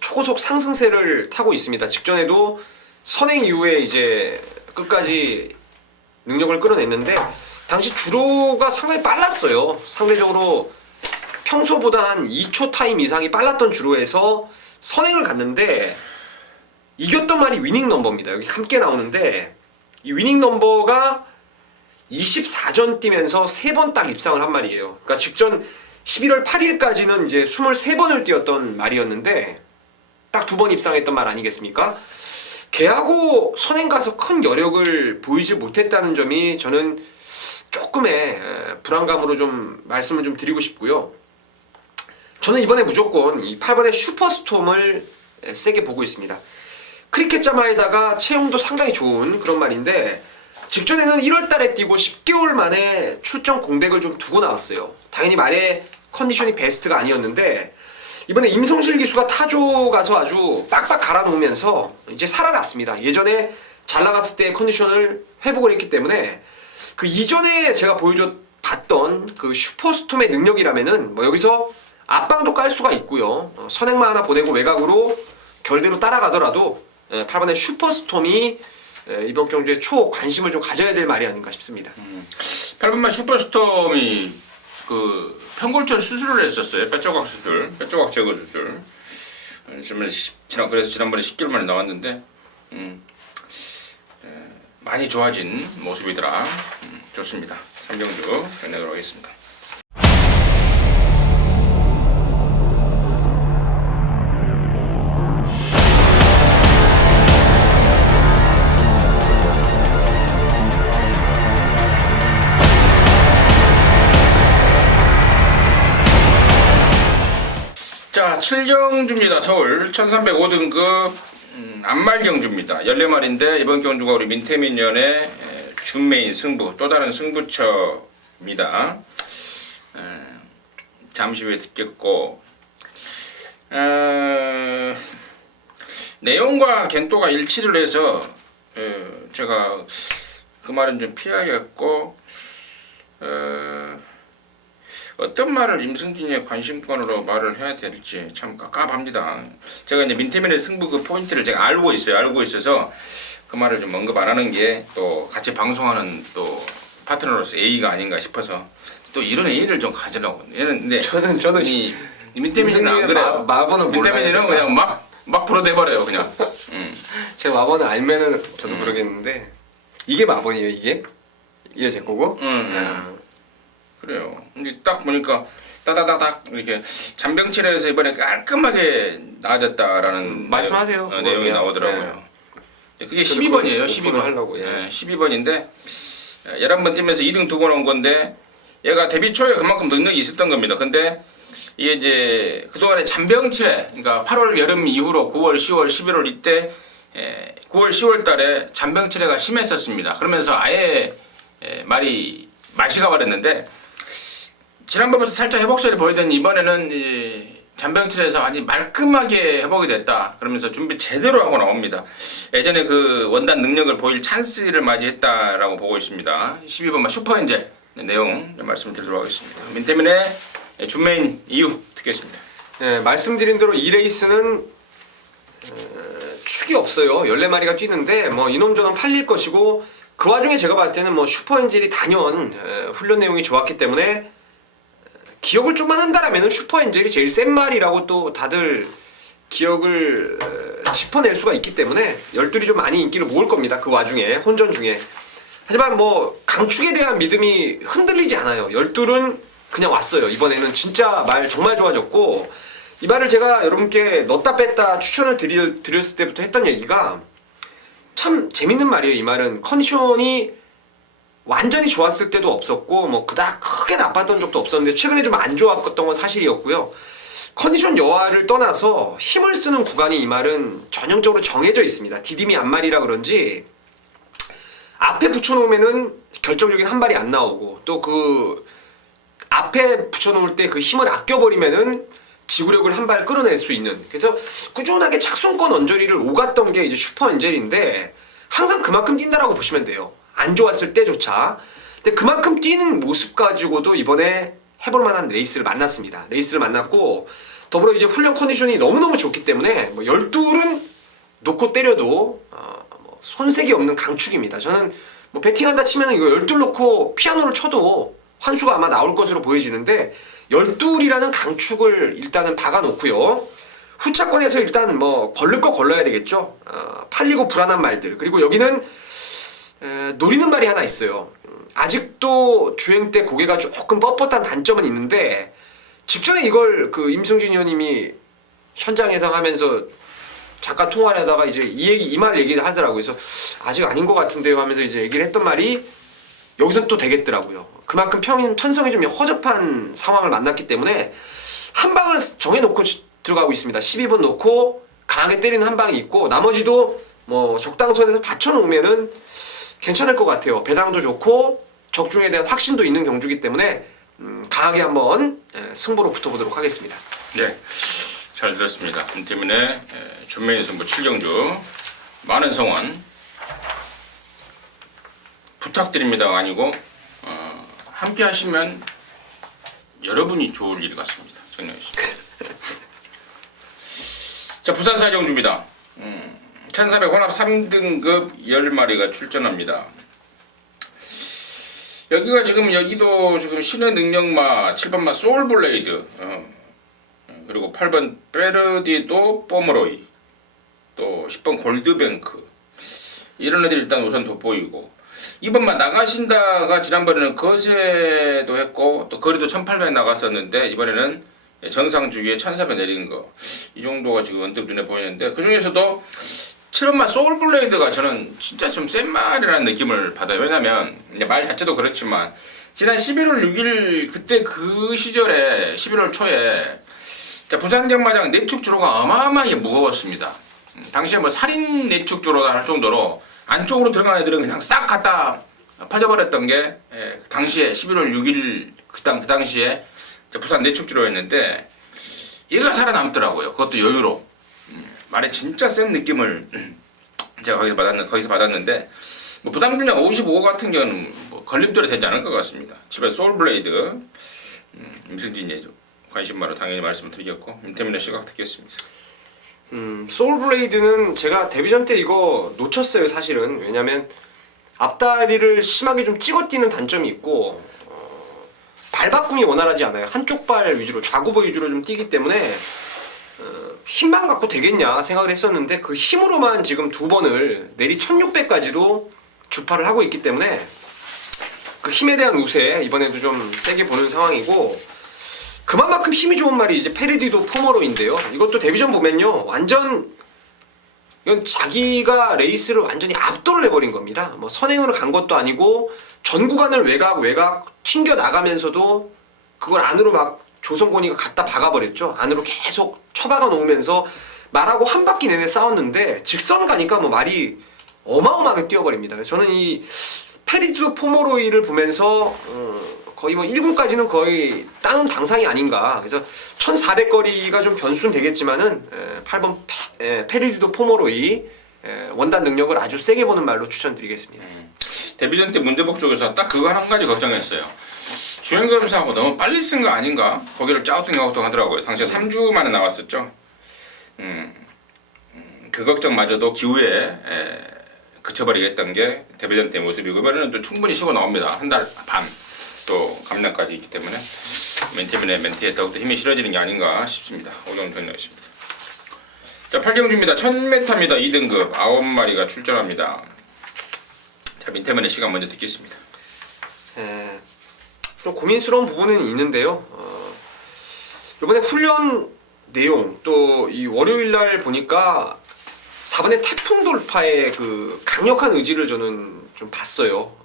초고속 상승세를 타고 있습니다. 직전에도 선행 이후에 이제 끝까지 능력을 끌어냈는데 당시 주로가 상당히 빨랐어요. 상대적으로 평소보다 한 2초 타임 이상이 빨랐던 주로에서 선행을 갔는데 이겼던 말이 위닝 넘버입니다. 여기 함께 나오는데 이 위닝 넘버가 24전 뛰면서 3번 딱 입상을 한 말이에요. 그러니까 직전 11월 8일까지는 이제 23번을 뛰었던 말이었는데 딱 2번 입상했던 말 아니겠습니까? 걔하고 선행 가서 큰 여력을 보이지 못했다는 점이 저는 조금의 불안감으로 좀 말씀을 좀 드리고 싶고요. 저는 이번에 무조건 이 8번의 슈퍼스톰을 세게 보고 있습니다. 크리켓 자마에다가 체형도 상당히 좋은 그런 말인데 직전에는 1월달에 뛰고 10개월 만에 출전 공백을 좀 두고 나왔어요. 당연히 말의 컨디션이 베스트가 아니었는데 이번에 임성실 기수가 타조 가서 아주 빡빡 갈아놓으면서 이제 살아났습니다. 예전에 잘 나갔을 때의 컨디션을 회복을 했기 때문에 그 이전에 제가 봤던 그 슈퍼스톰의 능력이라면은 뭐 여기서 앞방도 깔 수가 있고요. 선행만 하나 보내고 외곽으로 결대로 따라가더라도 8번의 슈퍼스톰이 이번 경주에 초 관심을 좀 가져야 될 말이 아닌가 싶습니다. 8번만 슈퍼스톰이 그 편골절 수술을 했었어요. 뼈조각 수술, 뼈조각 제거 수술. 그래서 지난번에 10개월 만에 나왔는데 많이 좋아진 모습이더라. 좋습니다. 삼경주 끝내도록 하겠습니다. 자, 7경주입니다. 서울 1305등급 안말 경주입니다. 14마리인데 이번 경주가 우리 민태민년의 준메인 승부, 또 다른 승부처입니다. 잠시 후에 듣겠고, 내용과 겐또가 일치를 해서 제가 그 말은 좀 피하겠고, 어떤 말을 임승진의 관심권으로 말을 해야 될지 참 깝깝합니다. 제가 이제 민태민의 승부 그 포인트를 제가 알고 있어요. 알고 있어서 그 말을 좀 언급 안 하는 게 또 같이 방송하는 또 파트너로서 A가 아닌가 싶어서 또 이런 A를 좀 가지려고. 얘는 근데 저는 이 민태민은 안 그래요. 마번은 민태민은 그냥 막 불어대버려요 그냥. 제가 마번을 알면은 저도 모르겠는데 이게 마번이에요 이게? 이게 제 거고? 그래요. 근데 딱 보니까 따다다닥 이렇게 잔병치레에서 이번에 깔끔하게 나아졌다라는 말씀하세요. 내용이 나오더라고요. 그게 12번이에요. 12번. 하려고. 예. 12번인데 11번 뛰면서 2등 두고 온 건데 얘가 데뷔 초에 그만큼 능력이 있었던 겁니다. 근데 이게 이제 그동안에 잔병치레, 그러니까 8월 여름 이후로 9월, 10월, 11월 이때 9월, 10월 달에 잔병치레가 심했었습니다. 그러면서 아예 말이 맛이 가버렸는데 지난번부터 살짝 회복세를 보이더니 이번에는 잔병치레에서 아주 말끔하게 회복이 됐다. 그러면서 준비 제대로 하고 나옵니다. 예전에 그 원단 능력을 보일 찬스를 맞이했다라고 보고 있습니다. 12번만 슈퍼엔젤 내용 말씀드리도록 하겠습니다. 민태민의 준메인 이유 듣겠습니다. 네, 말씀드린 대로 이 레이스는 축이 없어요. 14마리가 뛰는데 뭐 이놈저놈 팔릴 것이고 그 와중에 제가 봤을 때는 뭐 슈퍼엔젤이 단연 훈련 내용이 좋았기 때문에 기억을 좀만 한다라면 슈퍼엔젤이 제일 센 말이라고 또 다들 기억을 짚어낼 수가 있기 때문에 열둘이 좀 많이 인기를 모을 겁니다. 그 와중에 혼전 중에. 하지만 뭐 강축에 대한 믿음이 흔들리지 않아요. 열둘은 그냥 왔어요. 이번에는 진짜 말 정말 좋아졌고 이 말을 제가 여러분께 넣었다 뺐다 추천을 드렸을 때부터 했던 얘기가 참 재밌는 말이에요. 이 말은 컨디션이 완전히 좋았을 때도 없었고 뭐 그닥 크게 나빴던 적도 없었는데 최근에 좀 안 좋았던 건 사실이었고요. 컨디션 여하를 떠나서 힘을 쓰는 구간이 이 말은 전형적으로 정해져 있습니다. 디딤이 앞말이라 그런지 앞에 붙여놓으면은 결정적인 한 발이 안 나오고 또 그 앞에 붙여놓을 때 그 힘을 아껴버리면은 지구력을 한 발 끌어낼 수 있는, 그래서 꾸준하게 착순권 언저리를 오갔던 게 이제 슈퍼엔젤인데 항상 그만큼 뛴다라고 보시면 돼요. 안 좋았을 때조차. 근데 그만큼 뛰는 모습 가지고도 이번에 해볼 만한 레이스를 만났습니다. 레이스를 만났고 더불어 이제 훈련 컨디션이 너무너무 좋기 때문에 뭐 12은 놓고 때려도 뭐 손색이 없는 강축입니다. 저는 뭐 배팅한다 치면 이거 12 놓고 피아노를 쳐도 환수가 아마 나올 것으로 보여지는데 12이라는 강축을 일단은 박아놓고요. 후차권에서 일단 뭐 걸릴 거 걸러야 되겠죠. 팔리고 불안한 말들. 그리고 여기는 노리는 말이 하나 있어요. 아직도 주행 때 고개가 조금 뻣뻣한 단점은 있는데 직전에 이걸 그 임승진 의원님이 현장에서 하면서 잠깐 통화를 하다가 이제 이 말 얘기를 하더라고요. 그래서 아직 아닌 것 같은데요 하면서 이제 얘기를 했던 말이 여기서 또 되겠더라고요. 그만큼 편성이 좀 허접한 상황을 만났기 때문에 한 방을 정해놓고 들어가고 있습니다. 12번 놓고 강하게 때리는 한 방이 있고 나머지도 뭐 적당선에서 받쳐놓으면은 괜찮을 것 같아요. 배당도 좋고 적중에 대한 확신도 있는 경주이기 때문에 강하게 한번 승부로 붙어보도록 하겠습니다. 네, 잘 들었습니다. 때문에 준메인 승부 7경주 많은 성원 부탁드립니다가 아니고 함께 하시면 여러분이 좋을 일 같습니다. 정리해 주시죠. 자, 부산사 경주입니다. 1400 혼합 3등급 10마리가 출전합니다. 여기가 지금 여기도 지금 신의 능력마 7번마 소울블레이드 그리고 8번 베르디도 포머로이 또 10번 골드뱅크 이런 애들이 일단 우선 돋보이고 2번만 나가신다가 지난번에는 거세도 했고 또 거리도 1800 나갔었는데 이번에는 정상 주기에 1400 내린 거 이 정도가 지금 언뜻 눈에 보이는데 그 중에서도 7번만 소울블레이드가 저는 진짜 좀 센 말이라는 느낌을 받아요. 왜냐면 말 자체도 그렇지만 지난 11월 6일 그때 그 시절에 11월 초에 부산경마장 내축 주로가 어마어마하게 무거웠습니다. 당시에 뭐 살인 내축주로 할 정도로 안쪽으로 들어간 애들은 그냥 싹 갖다 파져버렸던 게 당시에 11월 6일 그 당시에 부산 내축주로였는데 얘가 살아남더라고요. 그것도 여유로. 말에 진짜 센 느낌을 제가 거기서 받았는데 뭐 부담중량 55 같은 경우는 뭐 걸림돌이 되지 않을 것 같습니다. 집에 소울블레이드 임승진이 관심마로 당연히 말씀을 드리겠고 임태민의 시각 듣겠습니다. 소울블레이드는 제가 데뷔전 때 이거 놓쳤어요 사실은. 왜냐면 앞다리를 심하게 좀 찍어뛰는 단점이 있고 발바꿈이 원활하지 않아요. 한쪽 발 위주로 좌구보 위주로 좀 뛰기 때문에 힘만 갖고 되겠냐 생각을 했었는데 그 힘으로만 지금 2번을 내리 1600까지도 주파를 하고 있기 때문에 그 힘에 대한 우세 이번에도 좀 세게 보는 상황이고 그만큼 힘이 좋은 말이 이제 페르디도 포머로인데요. 이것도 데뷔전 보면요 완전 이건 자기가 레이스를 완전히 압도를 해버린 겁니다. 뭐 선행으로 간 것도 아니고 전 구간을 외곽 튕겨 나가면서도 그걸 안으로 막 조성곤이가 갖다 박아버렸죠. 안으로 계속 쳐박아 놓으면서 말하고 한 바퀴 내내 싸웠는데 직선 가니까 뭐 말이 어마어마하게 뛰어버립니다. 그래서 저는 이 페리드 포모로이를 보면서 거의 뭐 1군까지는 거의 따놓은 당상이 아닌가. 그래서 1400거리가 좀 변수는 되겠지만은 8번 페리드 포모로이 원단 능력을 아주 세게 보는 말로 추천드리겠습니다. 데뷔전 때 문제복 쪽에서 딱 그거 한 가지 걱정했어요. 주행검사하고 너무 빨리 쓴 거 아닌가? 거기를 짜우뚱 하더라고요. 당시에 3주 만에 나왔었죠. 그 걱정마저도 기후에 그쳐버리겠던 게 데뷔전 때 모습이고 이번에는 또 충분히 쉬고 나옵니다. 한 달 반 또 감량까지 있기 때문에 멘티민의 멘티에 더욱더 힘이 실어지는 게 아닌가 싶습니다. 오경준이었습니다. 자 8경주입니다. 1000m입니다. 2등급 9마리가 출전합니다. 자 민태만의 시간 먼저 듣겠습니다. 좀 고민스러운 부분은 있는데요. 이번에 훈련 내용 또 이 월요일날 보니까 4번의 태풍 돌파의 그 강력한 의지를 저는 좀 봤어요.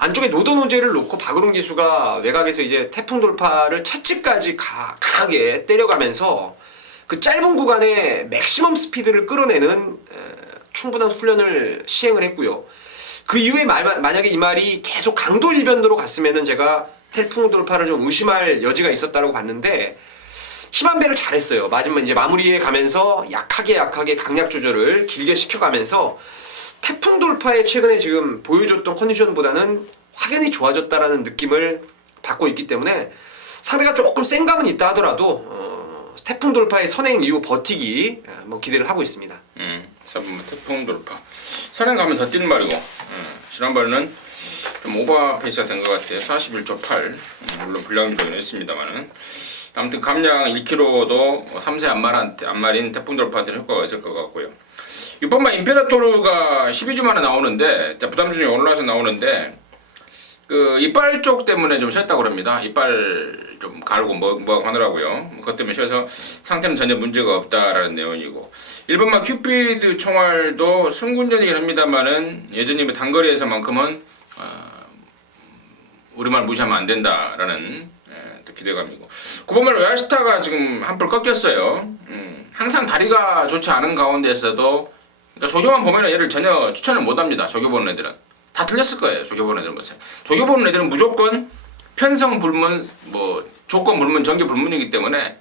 안쪽에 노던 호재를 놓고 박으론 기수가 외곽에서 이제 태풍 돌파를 채찍까지 강하게 때려가면서 그 짧은 구간에 맥시멈 스피드를 끌어내는 충분한 훈련을 시행을 했고요. 그 이후에 만약에 이 말이 계속 강도 일변도로 갔으면은 제가 태풍 돌파를 좀 의심할 여지가 있었다고 봤는데 힘한 배를 잘했어요. 마지막 이제 마무리에 가면서 약하게 강약 조절을 길게 시켜가면서 태풍 돌파에 최근에 지금 보여줬던 컨디션보다는 확연히 좋아졌다라는 느낌을 받고 있기 때문에 상대가 조금 센 감은 있다 하더라도 태풍 돌파의 선행 이후 버티기 뭐 기대를 하고 있습니다. 3번 태풍 돌파. 선행 가면 더 뛰는 말이고 지난번에는 좀 오버 페이스가 된 것 같아요. 41초 8 물론 불량주도 했습니다만은 아무튼 감량 1kg도 3세 안말인 태풍 돌파한테는 효과가 있을 것 같고요. 6번만 임페라토르가 12주 만에 나오는데 부담중이 올라와서 나오는데 그 이빨 쪽 때문에 좀 쉬었다고 그럽니다. 이빨 좀 갈고 뭐 하더라고요. 그것 때문에 쉬어서 상태는 전혀 문제가 없다라는 내용이고 1번만 큐피드 총알도 승군전이긴 합니다만은 예전에 단거리에서만큼은 우리말 무시하면 안 된다라는 또 기대감이고 9번만 웨아스타가 지금 한풀 꺾였어요. 항상 다리가 좋지 않은 가운데에서도 그러니까 조교만 보면 얘를 전혀 추천을 못합니다. 조교 보는 애들은 다 틀렸을 거예요. 조교 보는 애들은 보세요. 조교 보는 애들은 무조건 편성 불문, 뭐 조건 불문, 전개 불문이기 때문에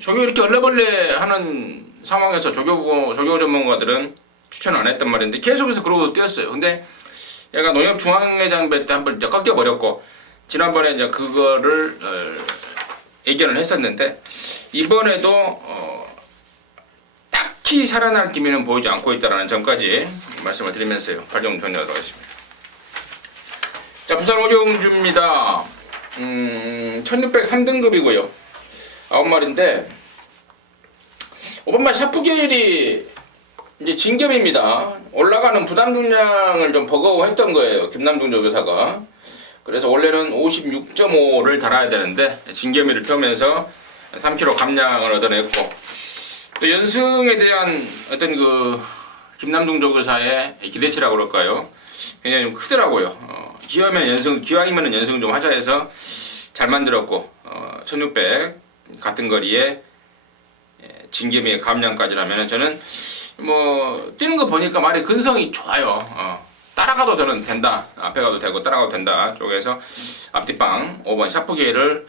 조교 이렇게 얼레벌레 하는 상황에서 조교 전문가들은 추천 안 했단 말인데 계속해서 그러고 뛰었어요. 근데 얘가 농협 중앙회장배 때 한번 꺾여 버렸고 지난번에 이제 그거를 예견을 했었는데 이번에도 딱히 살아날 기미는 보이지 않고 있다는 점까지 말씀을 드리면서요. 발령 전혀하도록 하겠습니다. 자 부산 오경주입니다. 1603등급이고요. 9마리인데 5번마 샤프게일이 이제 진겸입니다. 올라가는 부담 중량을 좀 버거워했던 거예요. 김남중 조교사가. 그래서 원래는 56.5를 달아야 되는데 진겸이를 태우면서 3kg 감량을 얻어냈고 또 연승에 대한 어떤 그 김남중 조교사의 기대치라고 그럴까요? 굉장히 좀 크더라고요. 기왕이면 연승 좀 하자 해서 잘 만들었고 1600 같은 거리에 진겸이의 감량까지라면 저는 뭐 뛰는 거 보니까 말이 근성이 좋아요. 따라가도 저는 된다. 앞에 가도 되고 따라가도 된다. 쪽에서 앞뒷방 5번 샤프기를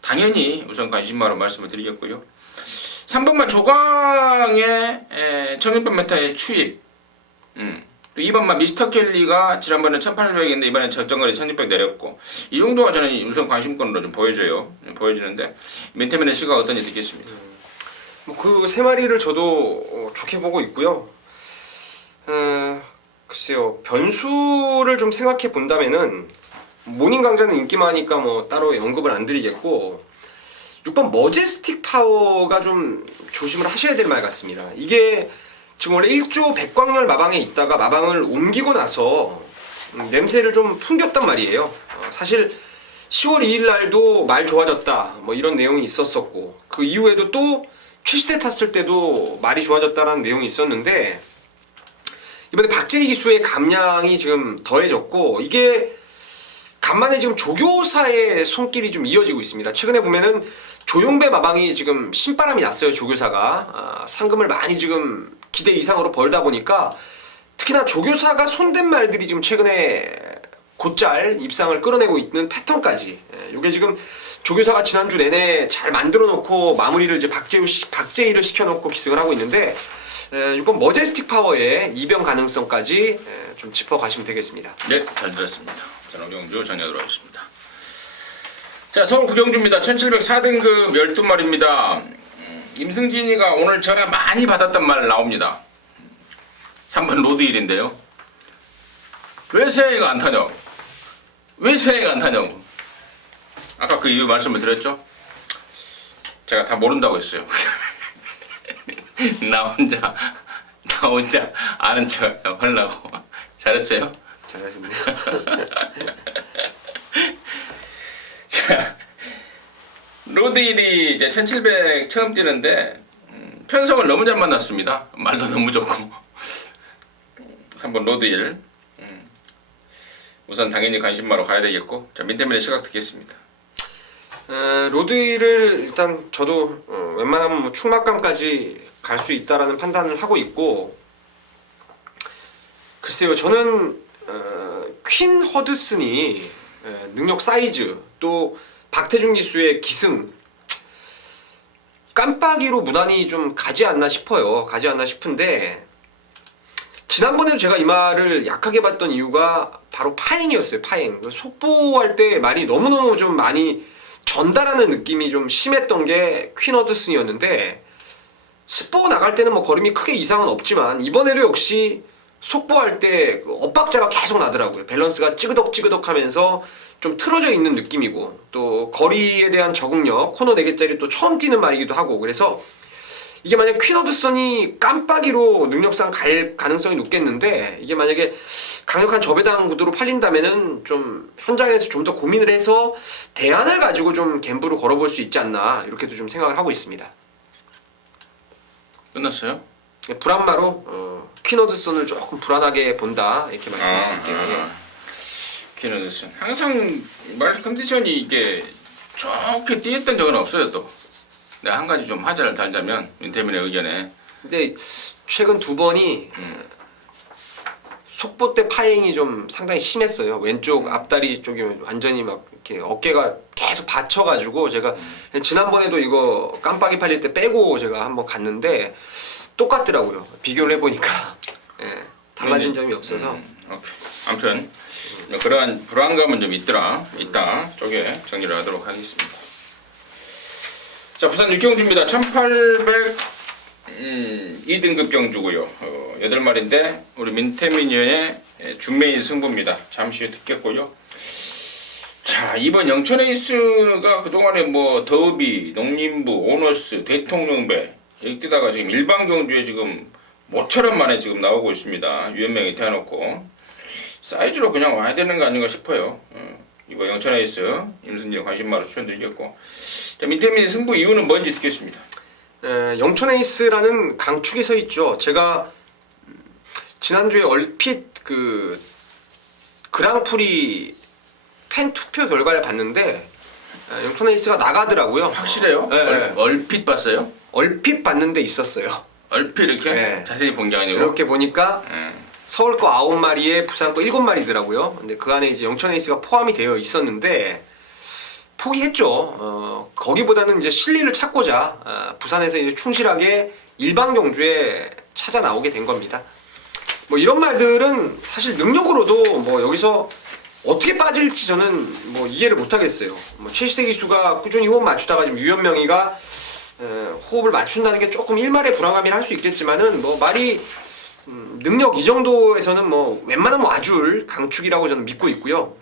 당연히 우선 관심마로 말씀을 드리겠고요. 3번만 조광의 1600m의 추입. 또 2번만 미스터 켈리가 지난번에 1800인데 이번엔 적정거리 1600 내렸고 이 정도가 저는 우선 관심권으로 좀 보여지는데 민태민의 시각 어떤지 듣겠습니다. 그 세 마리를 저도 좋게 보고 있고요. 글쎄요, 변수를 좀 생각해 본다면은 모닝 강자는 인기 많으니까 뭐 따로 언급을 안 드리겠고 6번 머제스틱 파워가 좀 조심을 하셔야 될 말 같습니다. 이게 지금 원래 1조 백광열 마방에 있다가 마방을 옮기고 나서 냄새를 좀 풍겼단 말이에요. 사실 10월 2일 날도 말 좋아졌다 뭐 이런 내용이 있었었고 그 이후에도 또 최시대 탔을 때도 말이 좋아졌다라는 내용이 있었는데 이번에 박재희 기수의 감량이 지금 더해졌고 이게 간만에 지금 조교사의 손길이 좀 이어지고 있습니다. 최근에 보면은 조용배 마방이 지금 신바람이 났어요. 조교사가 상금을 많이 지금 기대 이상으로 벌다 보니까 특히나 조교사가 손댄 말들이 지금 최근에 곧잘 입상을 끌어내고 있는 패턴까지 이게 지금 조교사가 지난주 내내 잘 만들어 놓고 마무리를 이제 박재희를 시켜놓고 기승을 하고 있는데 6번 머제스틱 파워의 이변 가능성까지 좀 짚어가시면 되겠습니다. 네, 잘 들었습니다. 전호경주 전해하도록 하겠습니다. 자, 서울 구경주입니다. 1704등급 12마리입니다. 임승진이가 오늘 전화 많이 받았단 말 나옵니다. 3번 로드힐인데요. 왜 새해가 안 타냐고. 왜 새해가 안 타냐고. 아까 그 이유 말씀을 드렸죠? 제가 다 모른다고 했어요. 나 혼자 아는 척 하려고. 잘했어요? 잘하십니다. 자, 로드힐이 이제 1700 처음 뛰는데 편성을 너무 잘 만났습니다. 말도 너무 좋고 3번 로드힐 우선 당연히 관심마로 가야 되겠고 자 민태민의 시각 듣겠습니다. 로드힐을 일단 저도 웬만하면 뭐 충막감까지 갈 수 있다라는 판단을 하고 있고 글쎄요 저는 퀸 허드슨이 능력 사이즈 또 박태준 기수의 기승 깜빡이로 무난히 좀 가지 않나 싶어요. 가지 않나 싶은데 지난번에도 제가 이 말을 약하게 봤던 이유가 바로 파행이었어요. 파행. 속보할 때 말이 너무너무 좀 많이 전달하는 느낌이 좀 심했던 게 퀸 허드슨이었는데 스포 나갈 때는 뭐 걸음이 크게 이상은 없지만 이번에도 역시 속보할 때 엇박자가 계속 나더라고요. 밸런스가 찌그덕찌그덕 하면서 좀 틀어져 있는 느낌이고 또 거리에 대한 적응력 코너 4개짜리 또 처음 뛰는 말이기도 하고 그래서 이게 만약 퀸 허드슨이 깜빡이로 능력상 갈 가능성이 높겠는데 이게 만약에 강력한 저배당 구도로 팔린다면은 좀 현장에서 좀 더 고민을 해서 대안을 가지고 좀 갬블을 걸어볼 수 있지 않나 이렇게도 좀 생각을 하고 있습니다. 끝났어요? 불안마로 퀸 허드슨을 조금 불안하게 본다 이렇게 말씀드릴게요. 퀸 허드슨 항상 말 컨디션이 이게 좋게 뛰었던 적은 없어요. 또 내가 한 가지 좀 하자를 달자면 민태민의 의견에 근데 최근 두 번이 속보 때 파행이 좀 상당히 심했어요. 왼쪽 앞다리 쪽이 완전히 막 이렇게 어깨가 계속 받쳐가지고 제가 지난번에도 이거 깜빡이 팔릴 때 빼고 제가 한번 갔는데 똑같더라고요. 비교를 해보니까 달라진 점이 없어서. 아무튼 그러한 불안감은 좀 있다 쪽에 정리를 하도록 하겠습니다. 자, 부산 육경주입니다. 1800 2등급 경주고요. 8마리인데 우리 민태민이의 준메인 승부입니다. 잠시 후에 듣겠고요. 자, 이번 영천에이스가 그동안에 뭐 더비, 농림부, 오너스, 대통령배 여기 뛰다가 지금 일반 경주에 지금 모처럼 만에 지금 나오고 있습니다. 유연명이 태워놓고 사이즈로 그냥 와야 되는 거 아닌가 싶어요. 이번 영천에이스 임승진 관심마로 추천드리겠고 자, 민태민의 승부 이유는 뭔지 듣겠습니다. 영천에이스라는 강축이 서 있죠. 제가 지난주에 얼핏 그 그랑프리 팬 투표 결과를 봤는데 영천에이스가 나가더라고요. 확실해요? 네. 얼핏 봤어요? 얼핏 봤는데 있었어요. 얼핏 이렇게 네. 자세히 본 게 아니고 이렇게 보니까 예. 서울 거 9마리에 부산 거 7마리더라고요. 근데 그 안에 이제 영천 에이스가 포함이 되어 있었는데 포기했죠. 거기보다는 이제 실리를 찾고자 부산에서 이제 충실하게 일반 경주에 찾아 나오게 된 겁니다. 뭐 이런 말들은 사실 능력으로도 뭐 여기서 어떻게 빠질지 저는 뭐 이해를 못 하겠어요. 뭐 최시대 기수가 꾸준히 호흡 맞추다가 지금 유현명이가 호흡을 맞춘다는 게 조금 일말의 불안감이라 할 수 있겠지만은 뭐 말이 능력 이 정도에서는 뭐 웬만하면 와줄 강축이라고 저는 믿고 있고요.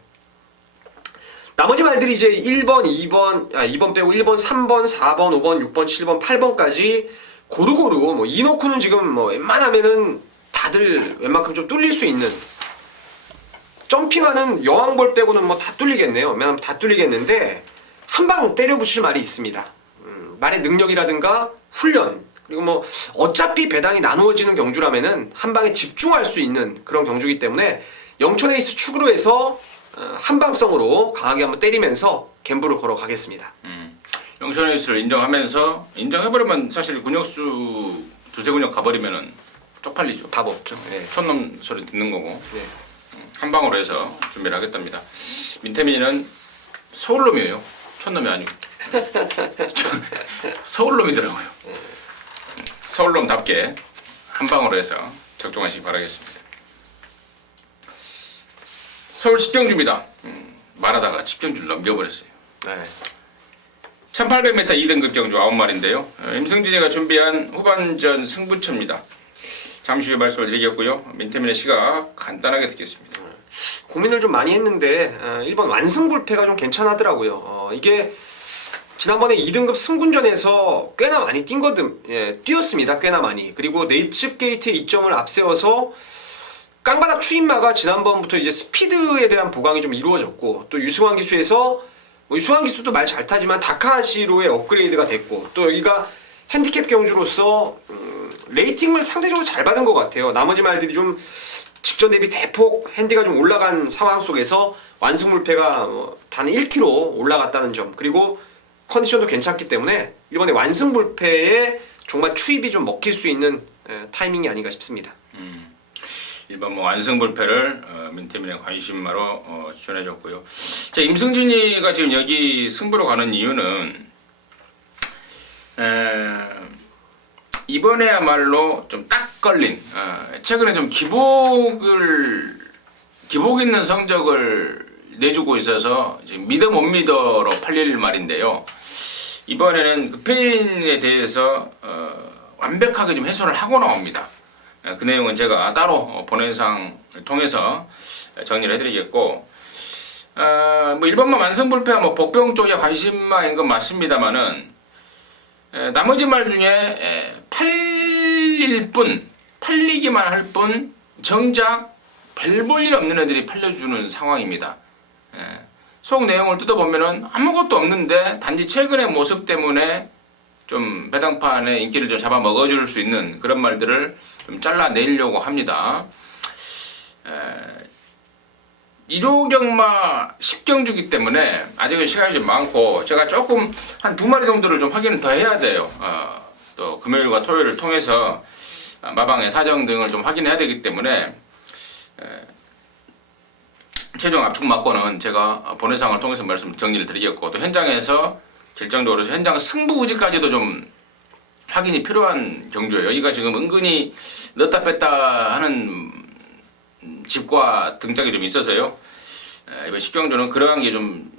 나머지 말들이 이제 1번, 2번 빼고 1번, 3번, 4번, 5번, 6번, 7번, 8번까지 고루고루 뭐 이노쿠는 지금 뭐 웬만하면은 다들 웬만큼 좀 뚫릴 수 있는 점핑하는 여왕벌 빼고는 뭐 다 뚫리겠네요. 왜냐면 다 뚫리겠는데 한 방 때려 부실 말이 있습니다. 말의 능력이라든가 훈련 그리고 뭐 어차피 배당이 나누어지는 경주라면은 한 방에 집중할 수 있는 그런 경주이기 때문에 영천 에이스 축으로 해서 한방성으로 강하게 한번 때리면서 갬블을 걸어 가겠습니다. 영천 에이스를 인정하면서 인정해버리면 사실 근육수 두세 근육 가버리면은 쪽팔리죠. 답 없죠. 네. 촌놈 소리 듣는 거고 네. 한 방으로 해서 준비를 하겠답니다. 민태민이는 서울놈이에요. 촌놈이 아니고 서울놈이더라고요. 서울놈답게 한 방으로 해서 적중하시기 바라겠습니다. 서울 10경주입니다. 말하다가 10경주를 넘겨버렸어요. 네. 1800m 2등급 경주 9마리인데요. 임승진이가 준비한 후반전 승부처입니다. 잠시 후에 말씀을 드리겠고요. 민태민의 시각 간단하게 듣겠습니다. 고민을 좀 많이 했는데 1번 완승불패가 좀 괜찮하더라고요. 이게 지난번에 2등급 승군전에서 꽤나 많이 뛰었습니다. 꽤나 많이. 그리고 네이츠 게이트의 이점을 앞세워서 깡바닥 추인마가 지난번부터 이제 스피드에 대한 보강이 좀 이루어졌고 또 유승환 기수에서 뭐 유승환 기수도 말 잘 타지만 다카하시로의 업그레이드가 됐고 또 여기가 핸디캡 경주로서 레이팅을 상대적으로 잘 받은 것 같아요. 나머지 말들이 좀 직전 대비 대폭 핸디가 좀 올라간 상황 속에서 완승불패가 단 1kg 올라갔다는 점 그리고 컨디션도 괜찮기 때문에 이번에 완승불패에 정말 추입이 좀 먹힐 수 있는 타이밍이 아닌가 싶습니다. 일반 뭐 완승불패를 민태민의 관심마로 추천해줬고요. 자, 임승진이가 지금 여기 승부로 가는 이유는 이번에야말로 좀 딱 걸린 최근에 좀 기복 있는 성적을 내주고 있어서 지금 믿어 못 믿어로 팔릴 말인데요. 이번에는 그 페인에 대해서 완벽하게 좀 해소를 하고 나옵니다. 그 내용은 제가 따로 본회상을 통해서 정리를 해드리겠고 뭐 일본만 완승불패와 뭐 복병 쪽에 관심마인 건 맞습니다만은 나머지 말 중에 팔리기만 할 뿐 정작 별 볼 일 없는 애들이 팔려주는 상황입니다. 속 내용을 뜯어보면은 아무것도 없는데 단지 최근의 모습 때문에 좀 배당판의 인기를 좀 잡아 먹어줄 수 있는 그런 말들을 좀 잘라내려고 합니다. 1호경마 10경주기 때문에 아직은 시간이 좀 많고 제가 조금 한 2마리 정도를 좀 확인을 더 해야 돼요. 또 금요일과 토요일을 통해서 마방의 사정 등을 좀 확인해야 되기 때문에 최종 압축 막고는 제가 본회상을 통해서 말씀 정리를 드리겠고 또 현장에서 결정적으로 현장 승부지까지도 좀 확인이 필요한 경주예요. 여기가 지금 은근히 넣었다 뺐다 하는 집과 등짝이 좀 있어서요. 이번 10경주는 그러한 게 좀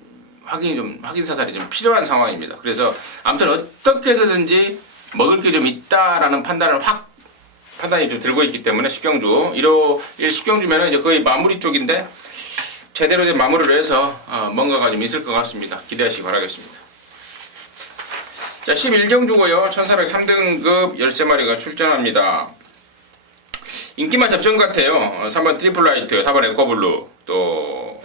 확인 사살이 좀 필요한 상황입니다. 그래서 아무튼 어떻게 해서든지 먹을 게 좀 있다라는 판단이 좀 들고 있기 때문에 10경주 1호 10경주면은 이제 거의 마무리 쪽인데 제대로 된 마무리를 해서 뭔가가 좀 있을 것 같습니다. 기대하시기 바라겠습니다. 자, 11경주고요. 1403등급 13마리가 출전합니다. 인기만 접전 같아요. 3번 트리플라이트, 4번 에코블루, 또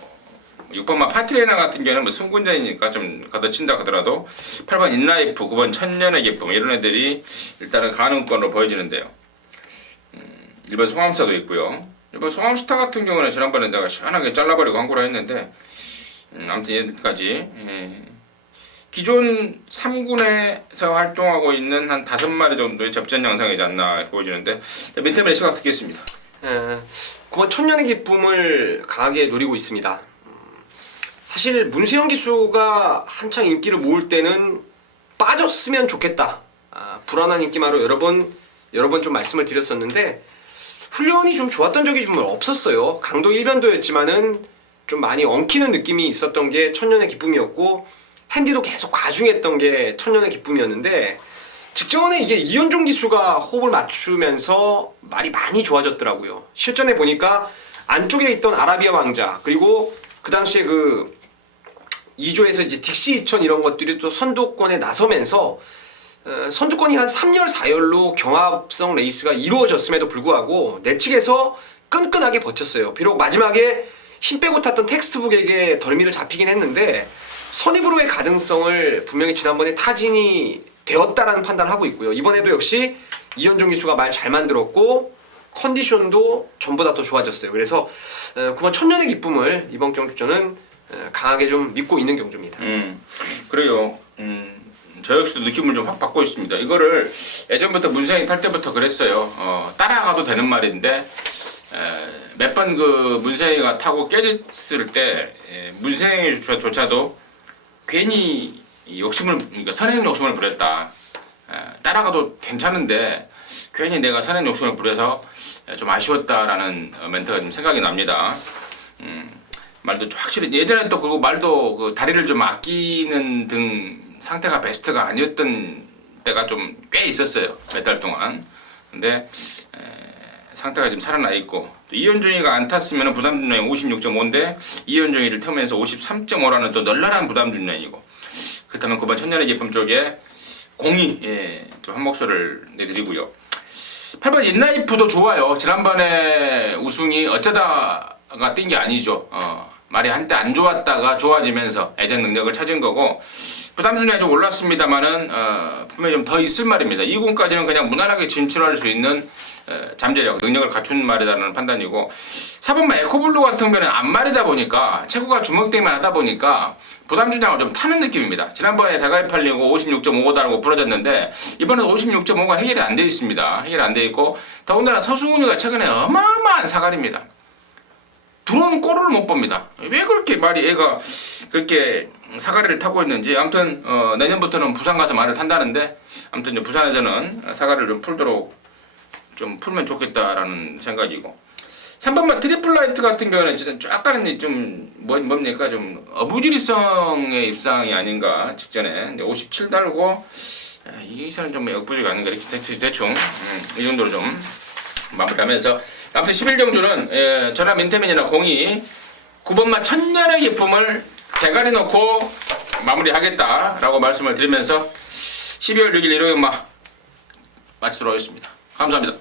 6번만 파트레이너 같은 경우는 뭐 승군전이니까 좀 걷어친다 하더라도 8번 인라이프, 9번 천년의 기쁨 이런 애들이 일단은 가능권으로 보여지는데요. 1번 송암스타도 있고요. 1번 송암스타 같은 경우는 지난번에 내가 시원하게 잘라버리고 광고를 했는데 아무튼 여기까지 기존 3군에서 활동하고 있는 한 5마리 정도의 접전 양상이지 않나 보여지는데 민태민의 시각 듣겠습니다. 9번 천년의 기쁨을 강하게 노리고 있습니다. 사실 문세영 기수가 한창 인기를 모을 때는 빠졌으면 좋겠다. 불안한 인기마로 여러 번 좀 말씀을 드렸었는데 훈련이 좀 좋았던 적이 좀 없었어요. 강도 1변도였지만은 좀 많이 엉키는 느낌이 있었던 게 천년의 기쁨이었고 핸디도 계속 과중했던 게 천년의 기쁨이었는데 직전에 이게 이현종 기수가 호흡을 맞추면서 말이 많이 좋아졌더라고요. 실전에 보니까 안쪽에 있던 아라비아 왕자 그리고 그 당시에 그 2조에서 이제 딕시 2000 이런 것들이 또 선두권에 나서면서 선두권이 한 3열 4열로 경합성 레이스가 이루어졌음에도 불구하고 내측에서 끈끈하게 버텼어요. 비록 마지막에 힘 빼고 탔던 텍스트북에게 덜미를 잡히긴 했는데 선입으로의 가능성을 분명히 지난번에 타진이 되었다라는 판단을 하고 있고요. 이번에도 역시 이현종 기수가 말 잘 만들었고 컨디션도 전보다 더 좋아졌어요. 그래서 9번 천년의 기쁨을 이번 경주전은 강하게 좀 믿고 있는 경주입니다. 그래요. 저 역시도 느낌을 좀 확 받고 있습니다. 이거를 예전부터 문세영이 탈 때부터 그랬어요. 따라가도 되는 말인데 몇 번 그 문세영이가 타고 깨졌을 때 문세영이조차도 괜히 그러니까 선행 욕심을 부렸다. 따라가도 괜찮은데 괜히 내가 선행 욕심을 부려서 좀 아쉬웠다라는 멘트가 좀 생각이 납니다. 말도 확실히 예전에 또 그리고 말도 그 다리를 좀 아끼는 등 상태가 베스트가 아니었던 때가 좀 꽤 있었어요. 몇 달 동안. 근데 상태가 지금 살아나 있고 또 이현종이가 안 탔으면 부담 중량이 56.5인데 이현종이를 태우면서 53.5라는 또 널널한 부담 중량이고 그렇다면 9번 천년의 기쁨 쪽에 공이 좀 한 목소리를 내드리고요. 8번 인라이프도 좋아요. 지난번에 우승이 어쩌다가 뛴 게 아니죠. 말이 한때 안 좋았다가 좋아지면서 애전 능력을 찾은 거고 부담 중량이 좀 올랐습니다만은 분명히 좀 더 있을 말입니다. 2군까지는 그냥 무난하게 진출할 수 있는 잠재력, 능력을 갖춘 말이라는 판단이고 4번만 에코블루 같은 경우는 앞말이다 보니까 체구가 주먹대기만 하다 보니까 부담 중량을 좀 타는 느낌입니다. 지난번에 대가리 팔리고 56.5 달고 부러졌는데 이번엔 56.5가 해결이 안 돼 있습니다. 해결 안 돼 있고 더군다나 서승훈이가 최근에 어마어마한 사갈입니다. 들어오는 골을 못 봅니다. 왜 그렇게 말이 애가 그렇게 사가리를 타고 있는지 아무튼 내년부터는 부산 가서 말을 탄다는데 아무튼 이제 부산에서는 사가리를 좀 풀도록 좀 풀면 좋겠다라는 생각이고 3번만 트리플 라이트 같은 경우는 진짜 약간 좀 뭡니까 좀 어부지리성의 입상이 아닌가 직전에 57 달고 이 기사는 좀 역부족이 아닌가 이렇게 대충 이 정도로 좀 마무리하면서 아무튼 11경주는 전화 민태민이나 공이 9번마 천년의 기쁨을 대가리 놓고 마무리하겠다라고 말씀을 드리면서 12월 6일 일요일 마치도록 하겠습니다. 감사합니다.